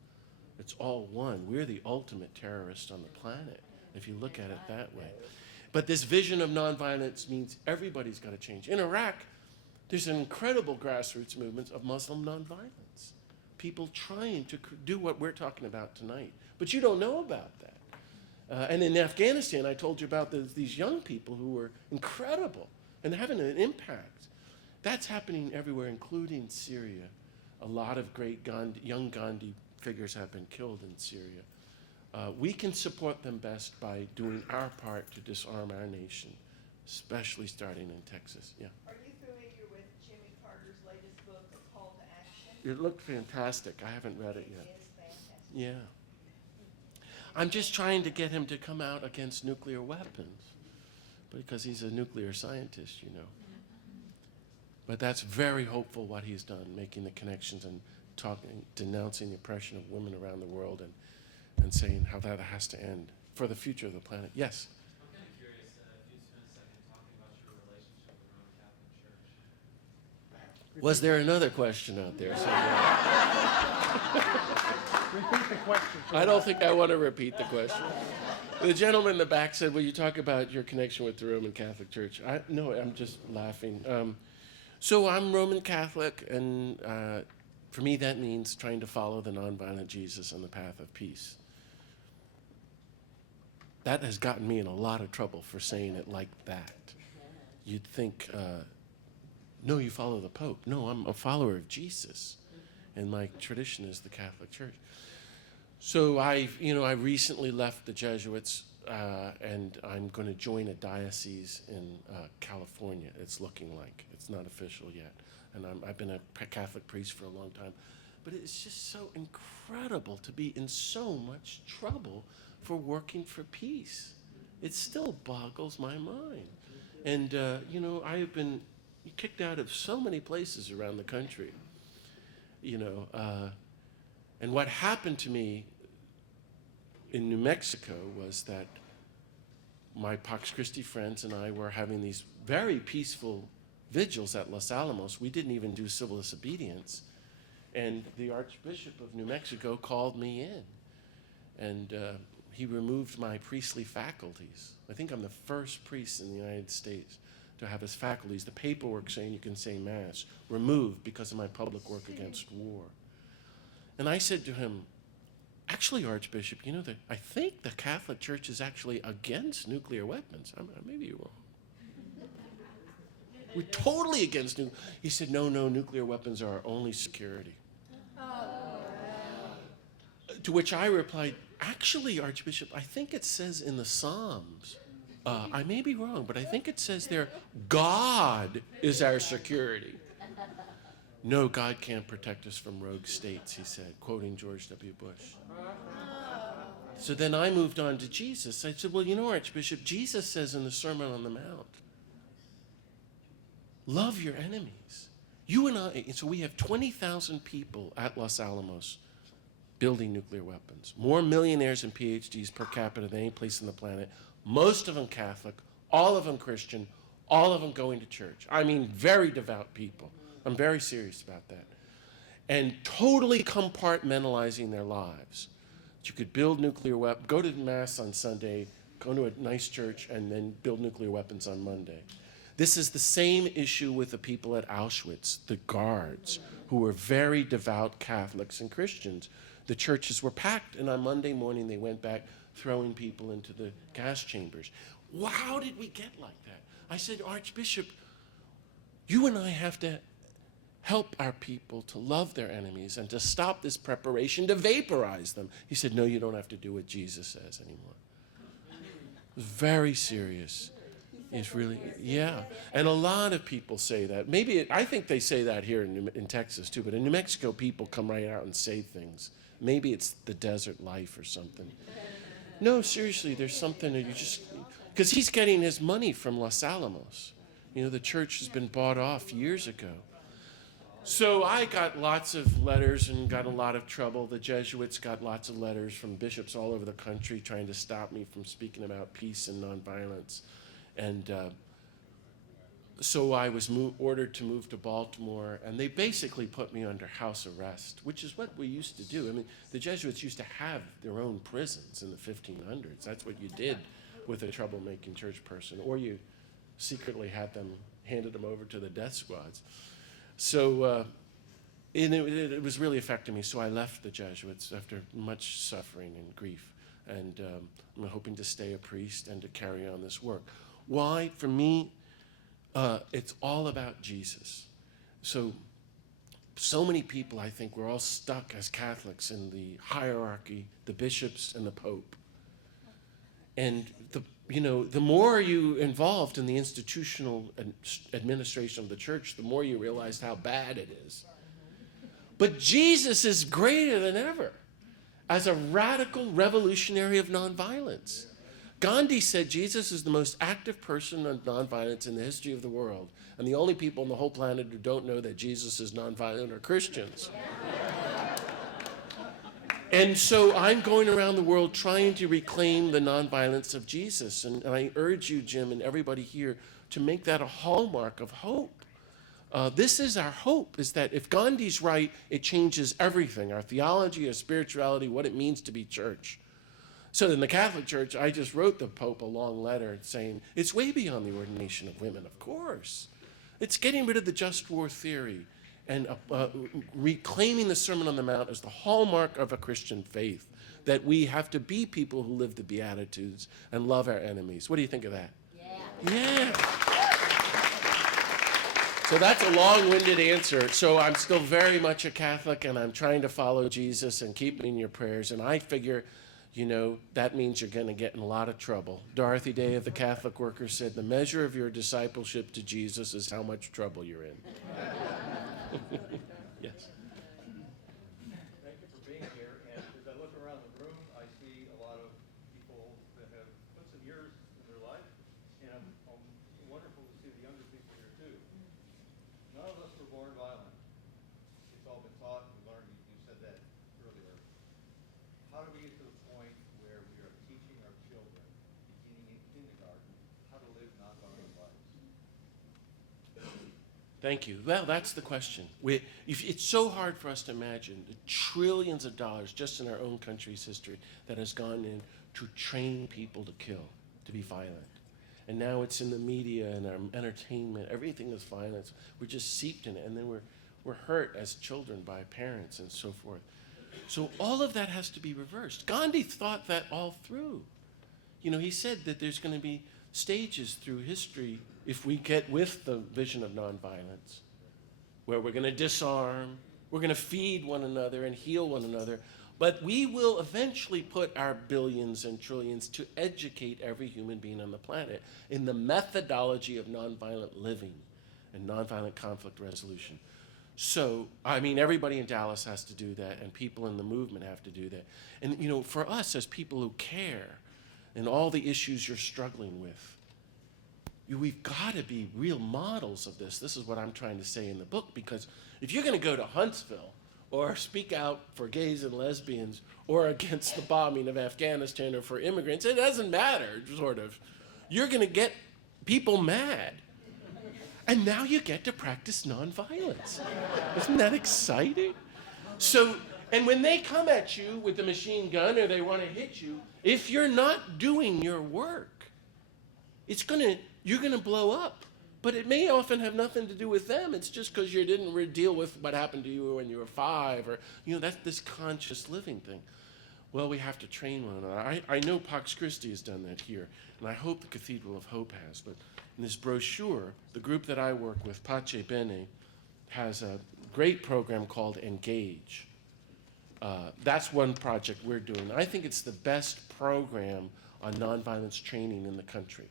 It's all one. We're the ultimate terrorists on the planet, if you look at it that way. But this vision of nonviolence means everybody's got to change. In Iraq, there's an incredible grassroots movement of Muslim nonviolence. People trying to do what we're talking about tonight. But you don't know about that. And in Afghanistan, I told you about these young people who were incredible and having an impact. That's happening everywhere, including Syria. A lot of great young Gandhi figures have been killed in Syria. We can support them best by doing our part to disarm our nation, especially starting in Texas. Yeah. Are you familiar with Jimmy Carter's latest book, A Call to Action? It looked fantastic. I haven't read it yet. It is fantastic. Yeah. I'm just trying to get him to come out against nuclear weapons because he's a nuclear scientist, you know. But that's very hopeful what he's done, making the connections and denouncing the oppression of women around the world and saying how that has to end for the future of the planet. Yes? I'm kind of curious if you'd spend a second talking about your relationship with the Roman Catholic Church. Was there another question out there? Repeat the question. I don't think I want to repeat the question. The gentleman in the back said, "Will you talk about your connection with the Roman Catholic Church?" No, I'm just laughing. So I'm Roman Catholic, and for me that means trying to follow the nonviolent Jesus on the path of peace. That has gotten me in a lot of trouble for saying it like that. You'd think, no, you follow the Pope. No, I'm a follower of Jesus, and my tradition is the Catholic Church. So I recently left the Jesuits, and I'm going to join a diocese in California. It's looking like. It's not official yet, and I've been a Catholic priest for a long time. But it's just so incredible to be in so much trouble for working for peace. It still boggles my mind. And, I have been kicked out of so many places around the country, and what happened to me in New Mexico was that my Pax Christi friends and I were having these very peaceful vigils at Los Alamos. We didn't even do civil disobedience. And the Archbishop of New Mexico called me in, and he removed my priestly faculties. I think I'm the first priest in the United States to have his faculties, the paperwork saying you can say Mass, removed because of my public work against war. And I said to him, actually, Archbishop, I think the Catholic Church is actually against nuclear weapons. Maybe you're wrong. We're totally against nuclear. He said, no, nuclear weapons are our only security. To which I replied, actually, Archbishop, I think it says in the Psalms, I may be wrong, but I think it says there, God is our security. No, God can't protect us from rogue states, he said, quoting George W. Bush. So then I moved on to Jesus. I said, well, Archbishop, Jesus says in the Sermon on the Mount, love your enemies. You and I, so we have 20,000 people at Los Alamos building nuclear weapons. More millionaires and PhDs per capita than any place on the planet. Most of them Catholic, all of them Christian, all of them going to church. I mean, very devout people. I'm very serious about that. And totally compartmentalizing their lives. You could build nuclear weapons, go to Mass on Sunday, go to a nice church, and then build nuclear weapons on Monday. This is the same issue with the people at Auschwitz, the guards, who were very devout Catholics and Christians. The churches were packed, and on Monday morning they went back throwing people into the gas chambers. Well, how did we get like that? I said, Archbishop, you and I have to help our people to love their enemies and to stop this preparation to vaporize them. He said, no, you don't have to do what Jesus says anymore. It was very serious. It's really, yeah. And a lot of people say that. I think they say that here in Texas too, but in New Mexico, people come right out and say things. Maybe it's the desert life or something. No, seriously, there's something that you just, because he's getting his money from Los Alamos. The church has been bought off years ago. So I got lots of letters and got a lot of trouble. The Jesuits got lots of letters from bishops all over the country trying to stop me from speaking about peace and nonviolence. And So I was ordered to move to Baltimore, and they basically put me under house arrest, which is what we used to do. I mean, the Jesuits used to have their own prisons in the 1500s. That's what you did with a troublemaking church person, or you secretly handed them over to the death squads. So and it was really affecting me, so I left the Jesuits after much suffering and grief, and I'm hoping to stay a priest and to carry on this work. Why? For me, it's all about Jesus. So many people, I think, we're all stuck as Catholics in the hierarchy, the bishops and the Pope. And the more you involved in the institutional administration of the church, the more you realize how bad it is. But Jesus is greater than ever as a radical revolutionary of nonviolence. Gandhi said Jesus is the most active person on nonviolence in the history of the world. And the only people on the whole planet who don't know that Jesus is nonviolent are Christians. And so I'm going around the world trying to reclaim the nonviolence of Jesus. And I urge you, Jim, and everybody here, to make that a hallmark of hope. This is our hope, is that if Gandhi's right, it changes everything, our theology, our spirituality, what it means to be church. So in the Catholic Church, I just wrote the Pope a long letter saying, it's way beyond the ordination of women, of course. It's getting rid of the just war theory and reclaiming the Sermon on the Mount as the hallmark of a Christian faith, that we have to be people who live the Beatitudes and love our enemies. What do you think of that? Yeah. So that's a long-winded answer. So I'm still very much a Catholic, and I'm trying to follow Jesus and keep me in your prayers. And I figure, that means you're going to get in a lot of trouble. Dorothy Day of the Catholic Workers said, the measure of your discipleship to Jesus is how much trouble you're in. Yes. Thank you for being here. And as I look around the room, I see a lot of people that have put some years in their life. And I'm wonderful to see the younger people here too. None of us were born violent. It's all been taught and learned. You said that earlier. How do we get to the point where we are teaching our children, beginning in kindergarten, how to live nonviolent lives? Thank you. Well, that's the question. It's so hard for us to imagine the trillions of dollars just in our own country's history that has gone in to train people to kill, to be violent. And now it's in the media and our entertainment. Everything is violence. We're just seeped in it. And then we're hurt as children by parents and so forth. So all of that has to be reversed. Gandhi thought that all through. He said that there's going to be stages through history if we get with the vision of nonviolence, where we're going to disarm, we're going to feed one another and heal one another, but we will eventually put our billions and trillions to educate every human being on the planet in the methodology of nonviolent living and nonviolent conflict resolution. So, everybody in Dallas has to do that, and people in the movement have to do that. And, for us as people who care and all the issues you're struggling with, we've got to be real models of this. This is what I'm trying to say in the book, because if you're going to go to Huntsville or speak out for gays and lesbians or against the bombing of Afghanistan or for immigrants, it doesn't matter, sort of. You're going to get people mad. And now you get to practice nonviolence. Isn't that exciting? So, and when they come at you with the machine gun or they want to hit you, if you're not doing your work, you're going to blow up. But it may often have nothing to do with them. It's just because you didn't deal with what happened to you when you were 5, or, that's this conscious living thing. Well, we have to train one another. I know Pax Christi has done that here, and I hope the Cathedral of Hope has. But in this brochure, the group that I work with, Pace Bene, has a great program called Engage. That's one project we're doing. I think it's the best program on nonviolence training in the country.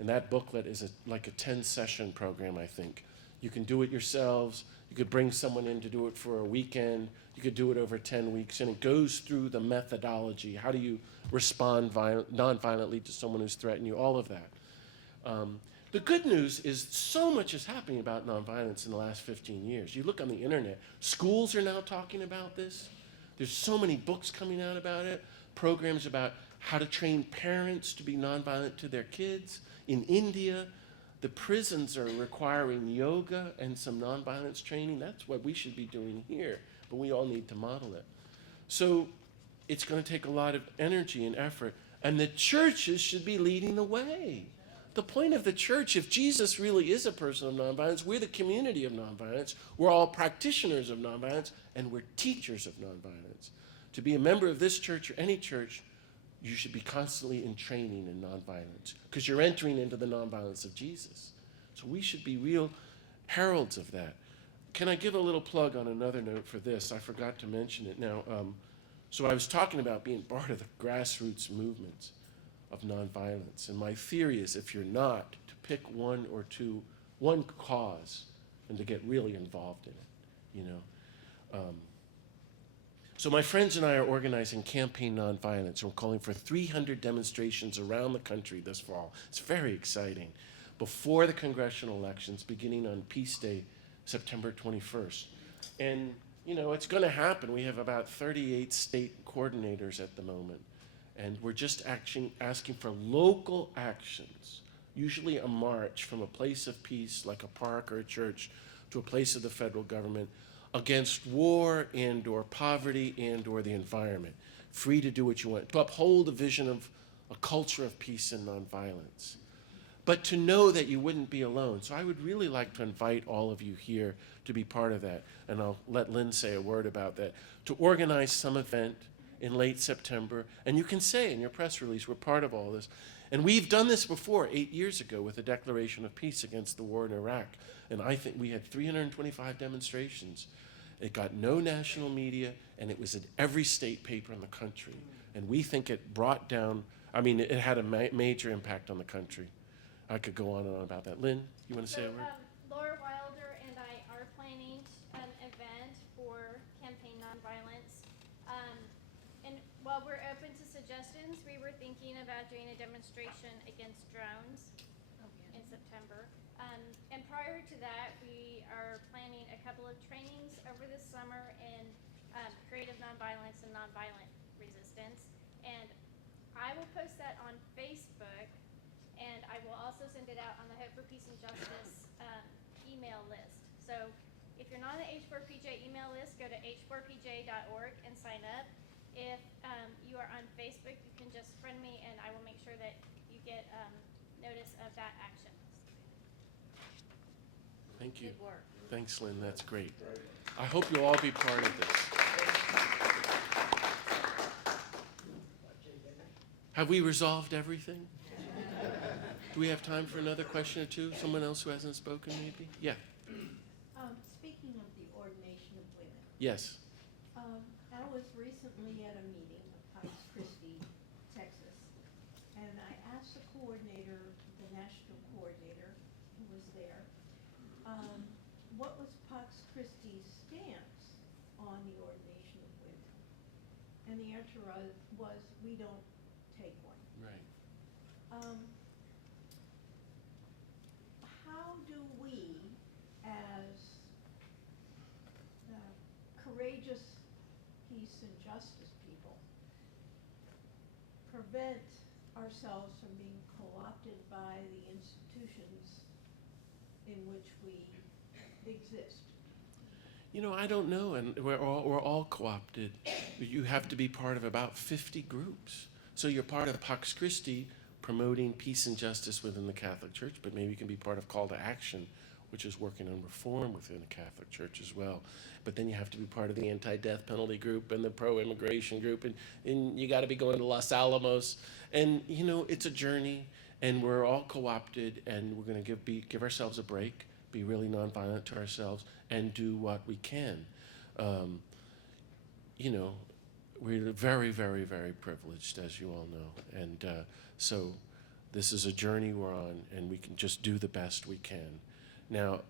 And that booklet is like a 10-session program, I think. You can do it yourselves. You could bring someone in to do it for a weekend. You could do it over 10 weeks. And it goes through the methodology. How do you respond nonviolently to someone who's threatened you? All of that. The good news is so much is happening about nonviolence in the last 15 years. You look on the internet. Schools are now talking about this. There's so many books coming out about it. Programs about how to train parents to be nonviolent to their kids. In India, The prisons are requiring yoga and some nonviolence training. That's what we should be doing here, but we all need to model it. So it's going to take a lot of energy and effort, and the churches should be leading the way. The point of the church, if Jesus really is a person of nonviolence, we're the community of nonviolence. We're all practitioners of nonviolence, and we're teachers of nonviolence. To be a member of this church or any church, you should be constantly in training in nonviolence because you're entering into the nonviolence of Jesus. So we should be real heralds of that. Can I give a little plug on another note for this? I forgot to mention it now. So I was talking about being part of the grassroots movements of nonviolence. And my theory is if you're not, to pick one cause and to get really involved in it, you know. So my friends and I are organizing Campaign Nonviolence. We're calling for 300 demonstrations around the country this fall. It's very exciting. Before the congressional elections, beginning on Peace Day, September 21st. And, you know, it's going to happen. We have about 38 state coordinators at the moment. And we're just asking for local actions, usually a march from a place of peace, like a park or a church, to a place of the federal government, against war and or poverty and or the environment, free to do what you want, to uphold a vision of a culture of peace and nonviolence, but to know that you wouldn't be alone. So I would really like to invite all of you here to be part of that, and I'll let Lynn say a word about that, to organize some event in late September, and you can say in your press release, we're part of all this. And we've done this before, 8 years ago, with the Declaration of Peace against the war in Iraq, and I think we had 325 demonstrations. It got no national media, and it was in every state paper in the country. And we think it brought down, it had a major impact on the country. I could go on and on about that. Lynn, you want to say a word? Laura Wilder and I are planning an event for Campaign Nonviolence. And while we're open to suggestions, we were thinking about doing a demonstration against drones in September. And prior to that, we are planning a couple of trainings over this summer in creative nonviolence and nonviolent resistance. And I will post that on Facebook, and I will also send it out on the Hope for Peace and Justice email list. So if you're not on the H4PJ email list, go to h4pj.org and sign up. If you are on Facebook, you can just friend me, and I will make sure that you get notice of that action. Thank you. Good work. Thanks, Lynn. That's great. I hope you'll all be part of this. Have we resolved everything? Do we have time for another question or two? Someone else who hasn't spoken, maybe? Yeah. Speaking of the ordination of women, Yes. I was recently at a meeting of Pikes Christi, Texas, and I asked the coordinator, the national coordinator who was there, what was Pikes Christi's stance on the ordination of women? And the answer was we don't take one. Right. How do we, as courageous peace and justice people, prevent ourselves from being co-opted by the institutions in which we exist? You know, I don't know, and we're all co-opted. You have to be part of about 50 groups. So you're part of Pax Christi, promoting peace and justice within the Catholic Church, but maybe you can be part of Call to Action, which is working on reform within the Catholic Church as well. But then you have to be part of the anti-death penalty group and the pro-immigration group, and you got to be going to Los Alamos. And, you know, it's a journey, and we're all co-opted, and we're going to give ourselves a break, be really nonviolent to ourselves, and do what we can. You know, we're very, very, very privileged, as you all know. And so this is a journey we're on, and we can just do the best we can. Now,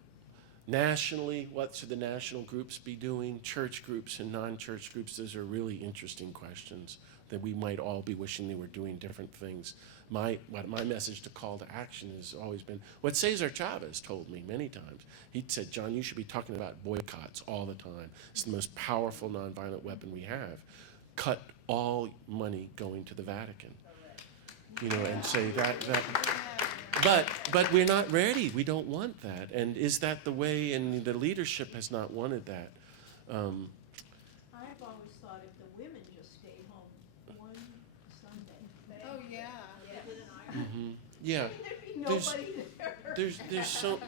nationally, what should the national groups be doing? Church groups and non-church groups, those are really interesting questions that we might all be wishing they were doing different things. My message to Call to Action has always been what Cesar Chavez told me many times. He said, John, you should be talking about boycotts all the time. It's the most powerful nonviolent weapon we have. Cut all money going to the Vatican. You know, and say that But we're not ready. We don't want that. And is that the way? And the leadership has not wanted that. I've always thought if the women just stayed home one Sunday, Oh, yeah. Yeah. there'd be There's- nobody there. There's so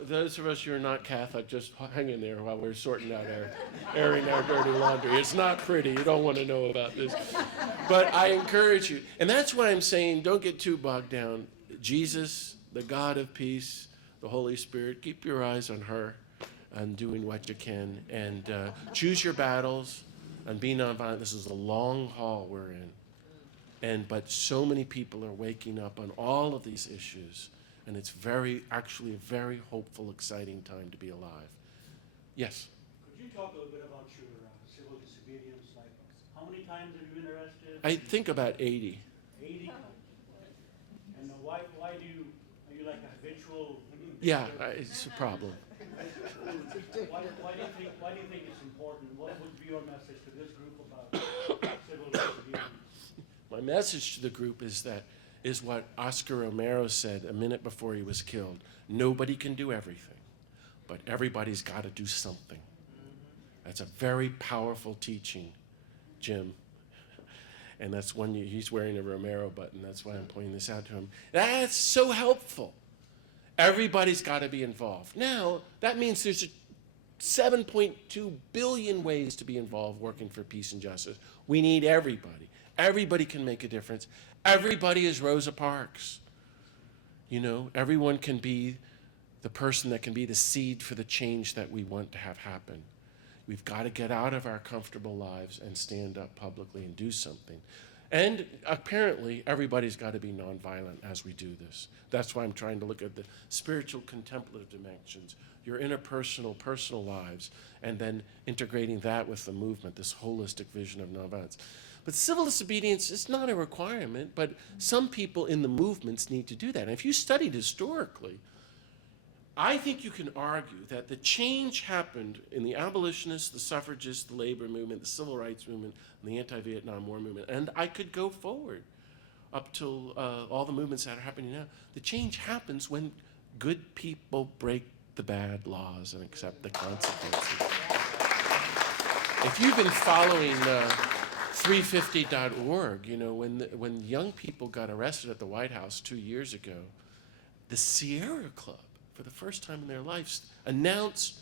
those of us who are not Catholic, just hang in there while we're sorting out airing our dirty laundry. It's not pretty. You don't want to know about this. But I encourage you, and that's why I'm saying don't get too bogged down. Jesus, the God of peace, the Holy Spirit, keep your eyes on her and doing what you can, and choose your battles and be nonviolent. This is a long haul we're in, but so many people are waking up on all of these issues. And it's actually a very hopeful, exciting time to be alive. Yes? Could you talk a little bit about your civil disobedience? Like, how many times have you been arrested? I think about 80. 80? And why are you like a habitual? Yeah, it's a problem. Why do you think it's important? What would be your message to this group about civil disobedience? My message to the group is what Oscar Romero said a minute before he was killed. Nobody can do everything, but everybody's got to do something. That's a very powerful teaching, Jim. And that's he's wearing a Romero button. That's why I'm pointing this out to him. That's so helpful. Everybody's got to be involved. Now, that means there's 7.2 billion ways to be involved working for peace and justice. We need everybody. Everybody can make a difference. Everybody is Rosa Parks. You know, everyone can be the person that can be the seed for the change that we want to have happen. We've got to get out of our comfortable lives and stand up publicly and do something. And apparently, everybody's got to be nonviolent as we do this. That's why I'm trying to look at the spiritual contemplative dimensions, your interpersonal, personal lives, and then integrating that with the movement, this holistic vision of nonviolence. But civil disobedience is not a requirement, but some people in the movements need to do that. And if you studied historically, I think you can argue that the change happened in the abolitionists, the suffragists, the labor movement, the civil rights movement, and the anti-Vietnam War movement. And I could go forward up till all the movements that are happening now. The change happens when good people break the bad laws and accept the consequences. If you've been following 350.org, you know, when young people got arrested at the White House 2 years ago, the Sierra Club, for the first time in their lives, announced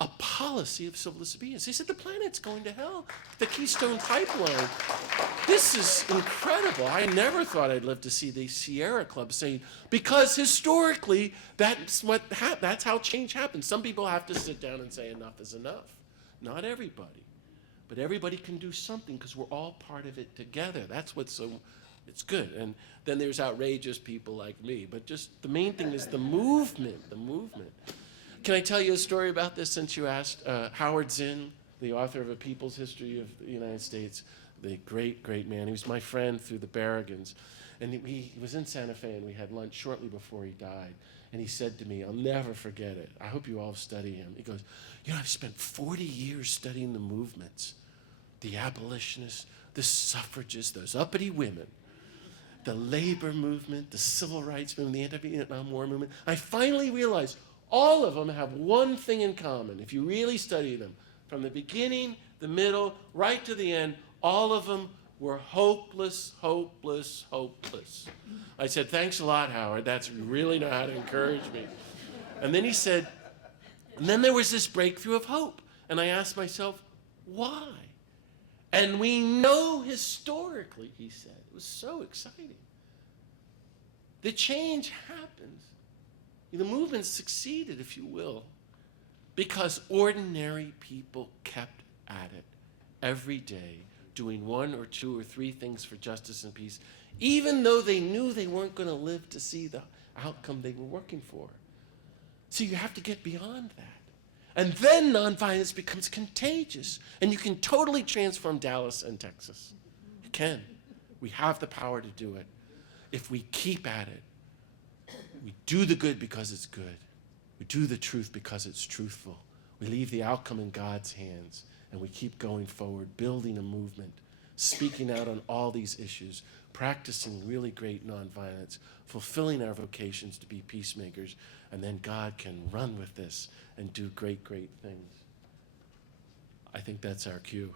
a policy of civil disobedience. They said the planet's going to hell. The Keystone Pipeline. This is incredible. I never thought I'd live to see the Sierra Club saying, because historically, that's how change happens. Some people have to sit down and say enough is enough. Not everybody. But everybody can do something because we're all part of it together. That's what's so, it's good. And then there's outrageous people like me. But just the main thing is the movement. Can I tell you a story about this since you asked? Howard Zinn, the author of A People's History of the United States, the great, great man. He was my friend through the Barragans. And he was in Santa Fe, and we had lunch shortly before he died. And he said to me, I'll never forget it. I hope you all study him. He goes, you know, I've spent 40 years studying the movements, the abolitionists, the suffragists, those uppity women, the labor movement, the civil rights movement, the anti-Vietnam War movement. I finally realized all of them have one thing in common. If you really study them, from the beginning, the middle, right to the end, all of them were hopeless, hopeless, hopeless. I said, thanks a lot, Howard. You really know how to encourage me. And then he said, and then there was this breakthrough of hope. And I asked myself, why? And we know historically, he said, it was so exciting. The change happens. The movement succeeded, if you will, because ordinary people kept at it every day, doing 1 or 2 or 3 things for justice and peace, even though they knew they weren't going to live to see the outcome they were working for. So you have to get beyond that. And then nonviolence becomes contagious, and you can totally transform Dallas and Texas. You can. We have the power to do it. If we keep at it, we do the good because it's good. We do the truth because it's truthful. We leave the outcome in God's hands, and we keep going forward, building a movement speaking out on all these issues, practicing really great nonviolence, fulfilling our vocations to be peacemakers, and then God can run with this and do great, great things. I think that's our cue.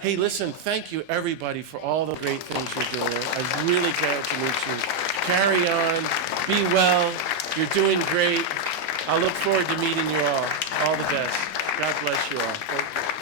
Hey, listen, thank you, everybody, for all the great things you're doing. I'm really glad to meet you. Carry on. Be well. You're doing great. I look forward to meeting you all. All the best. God bless you all. Thank you.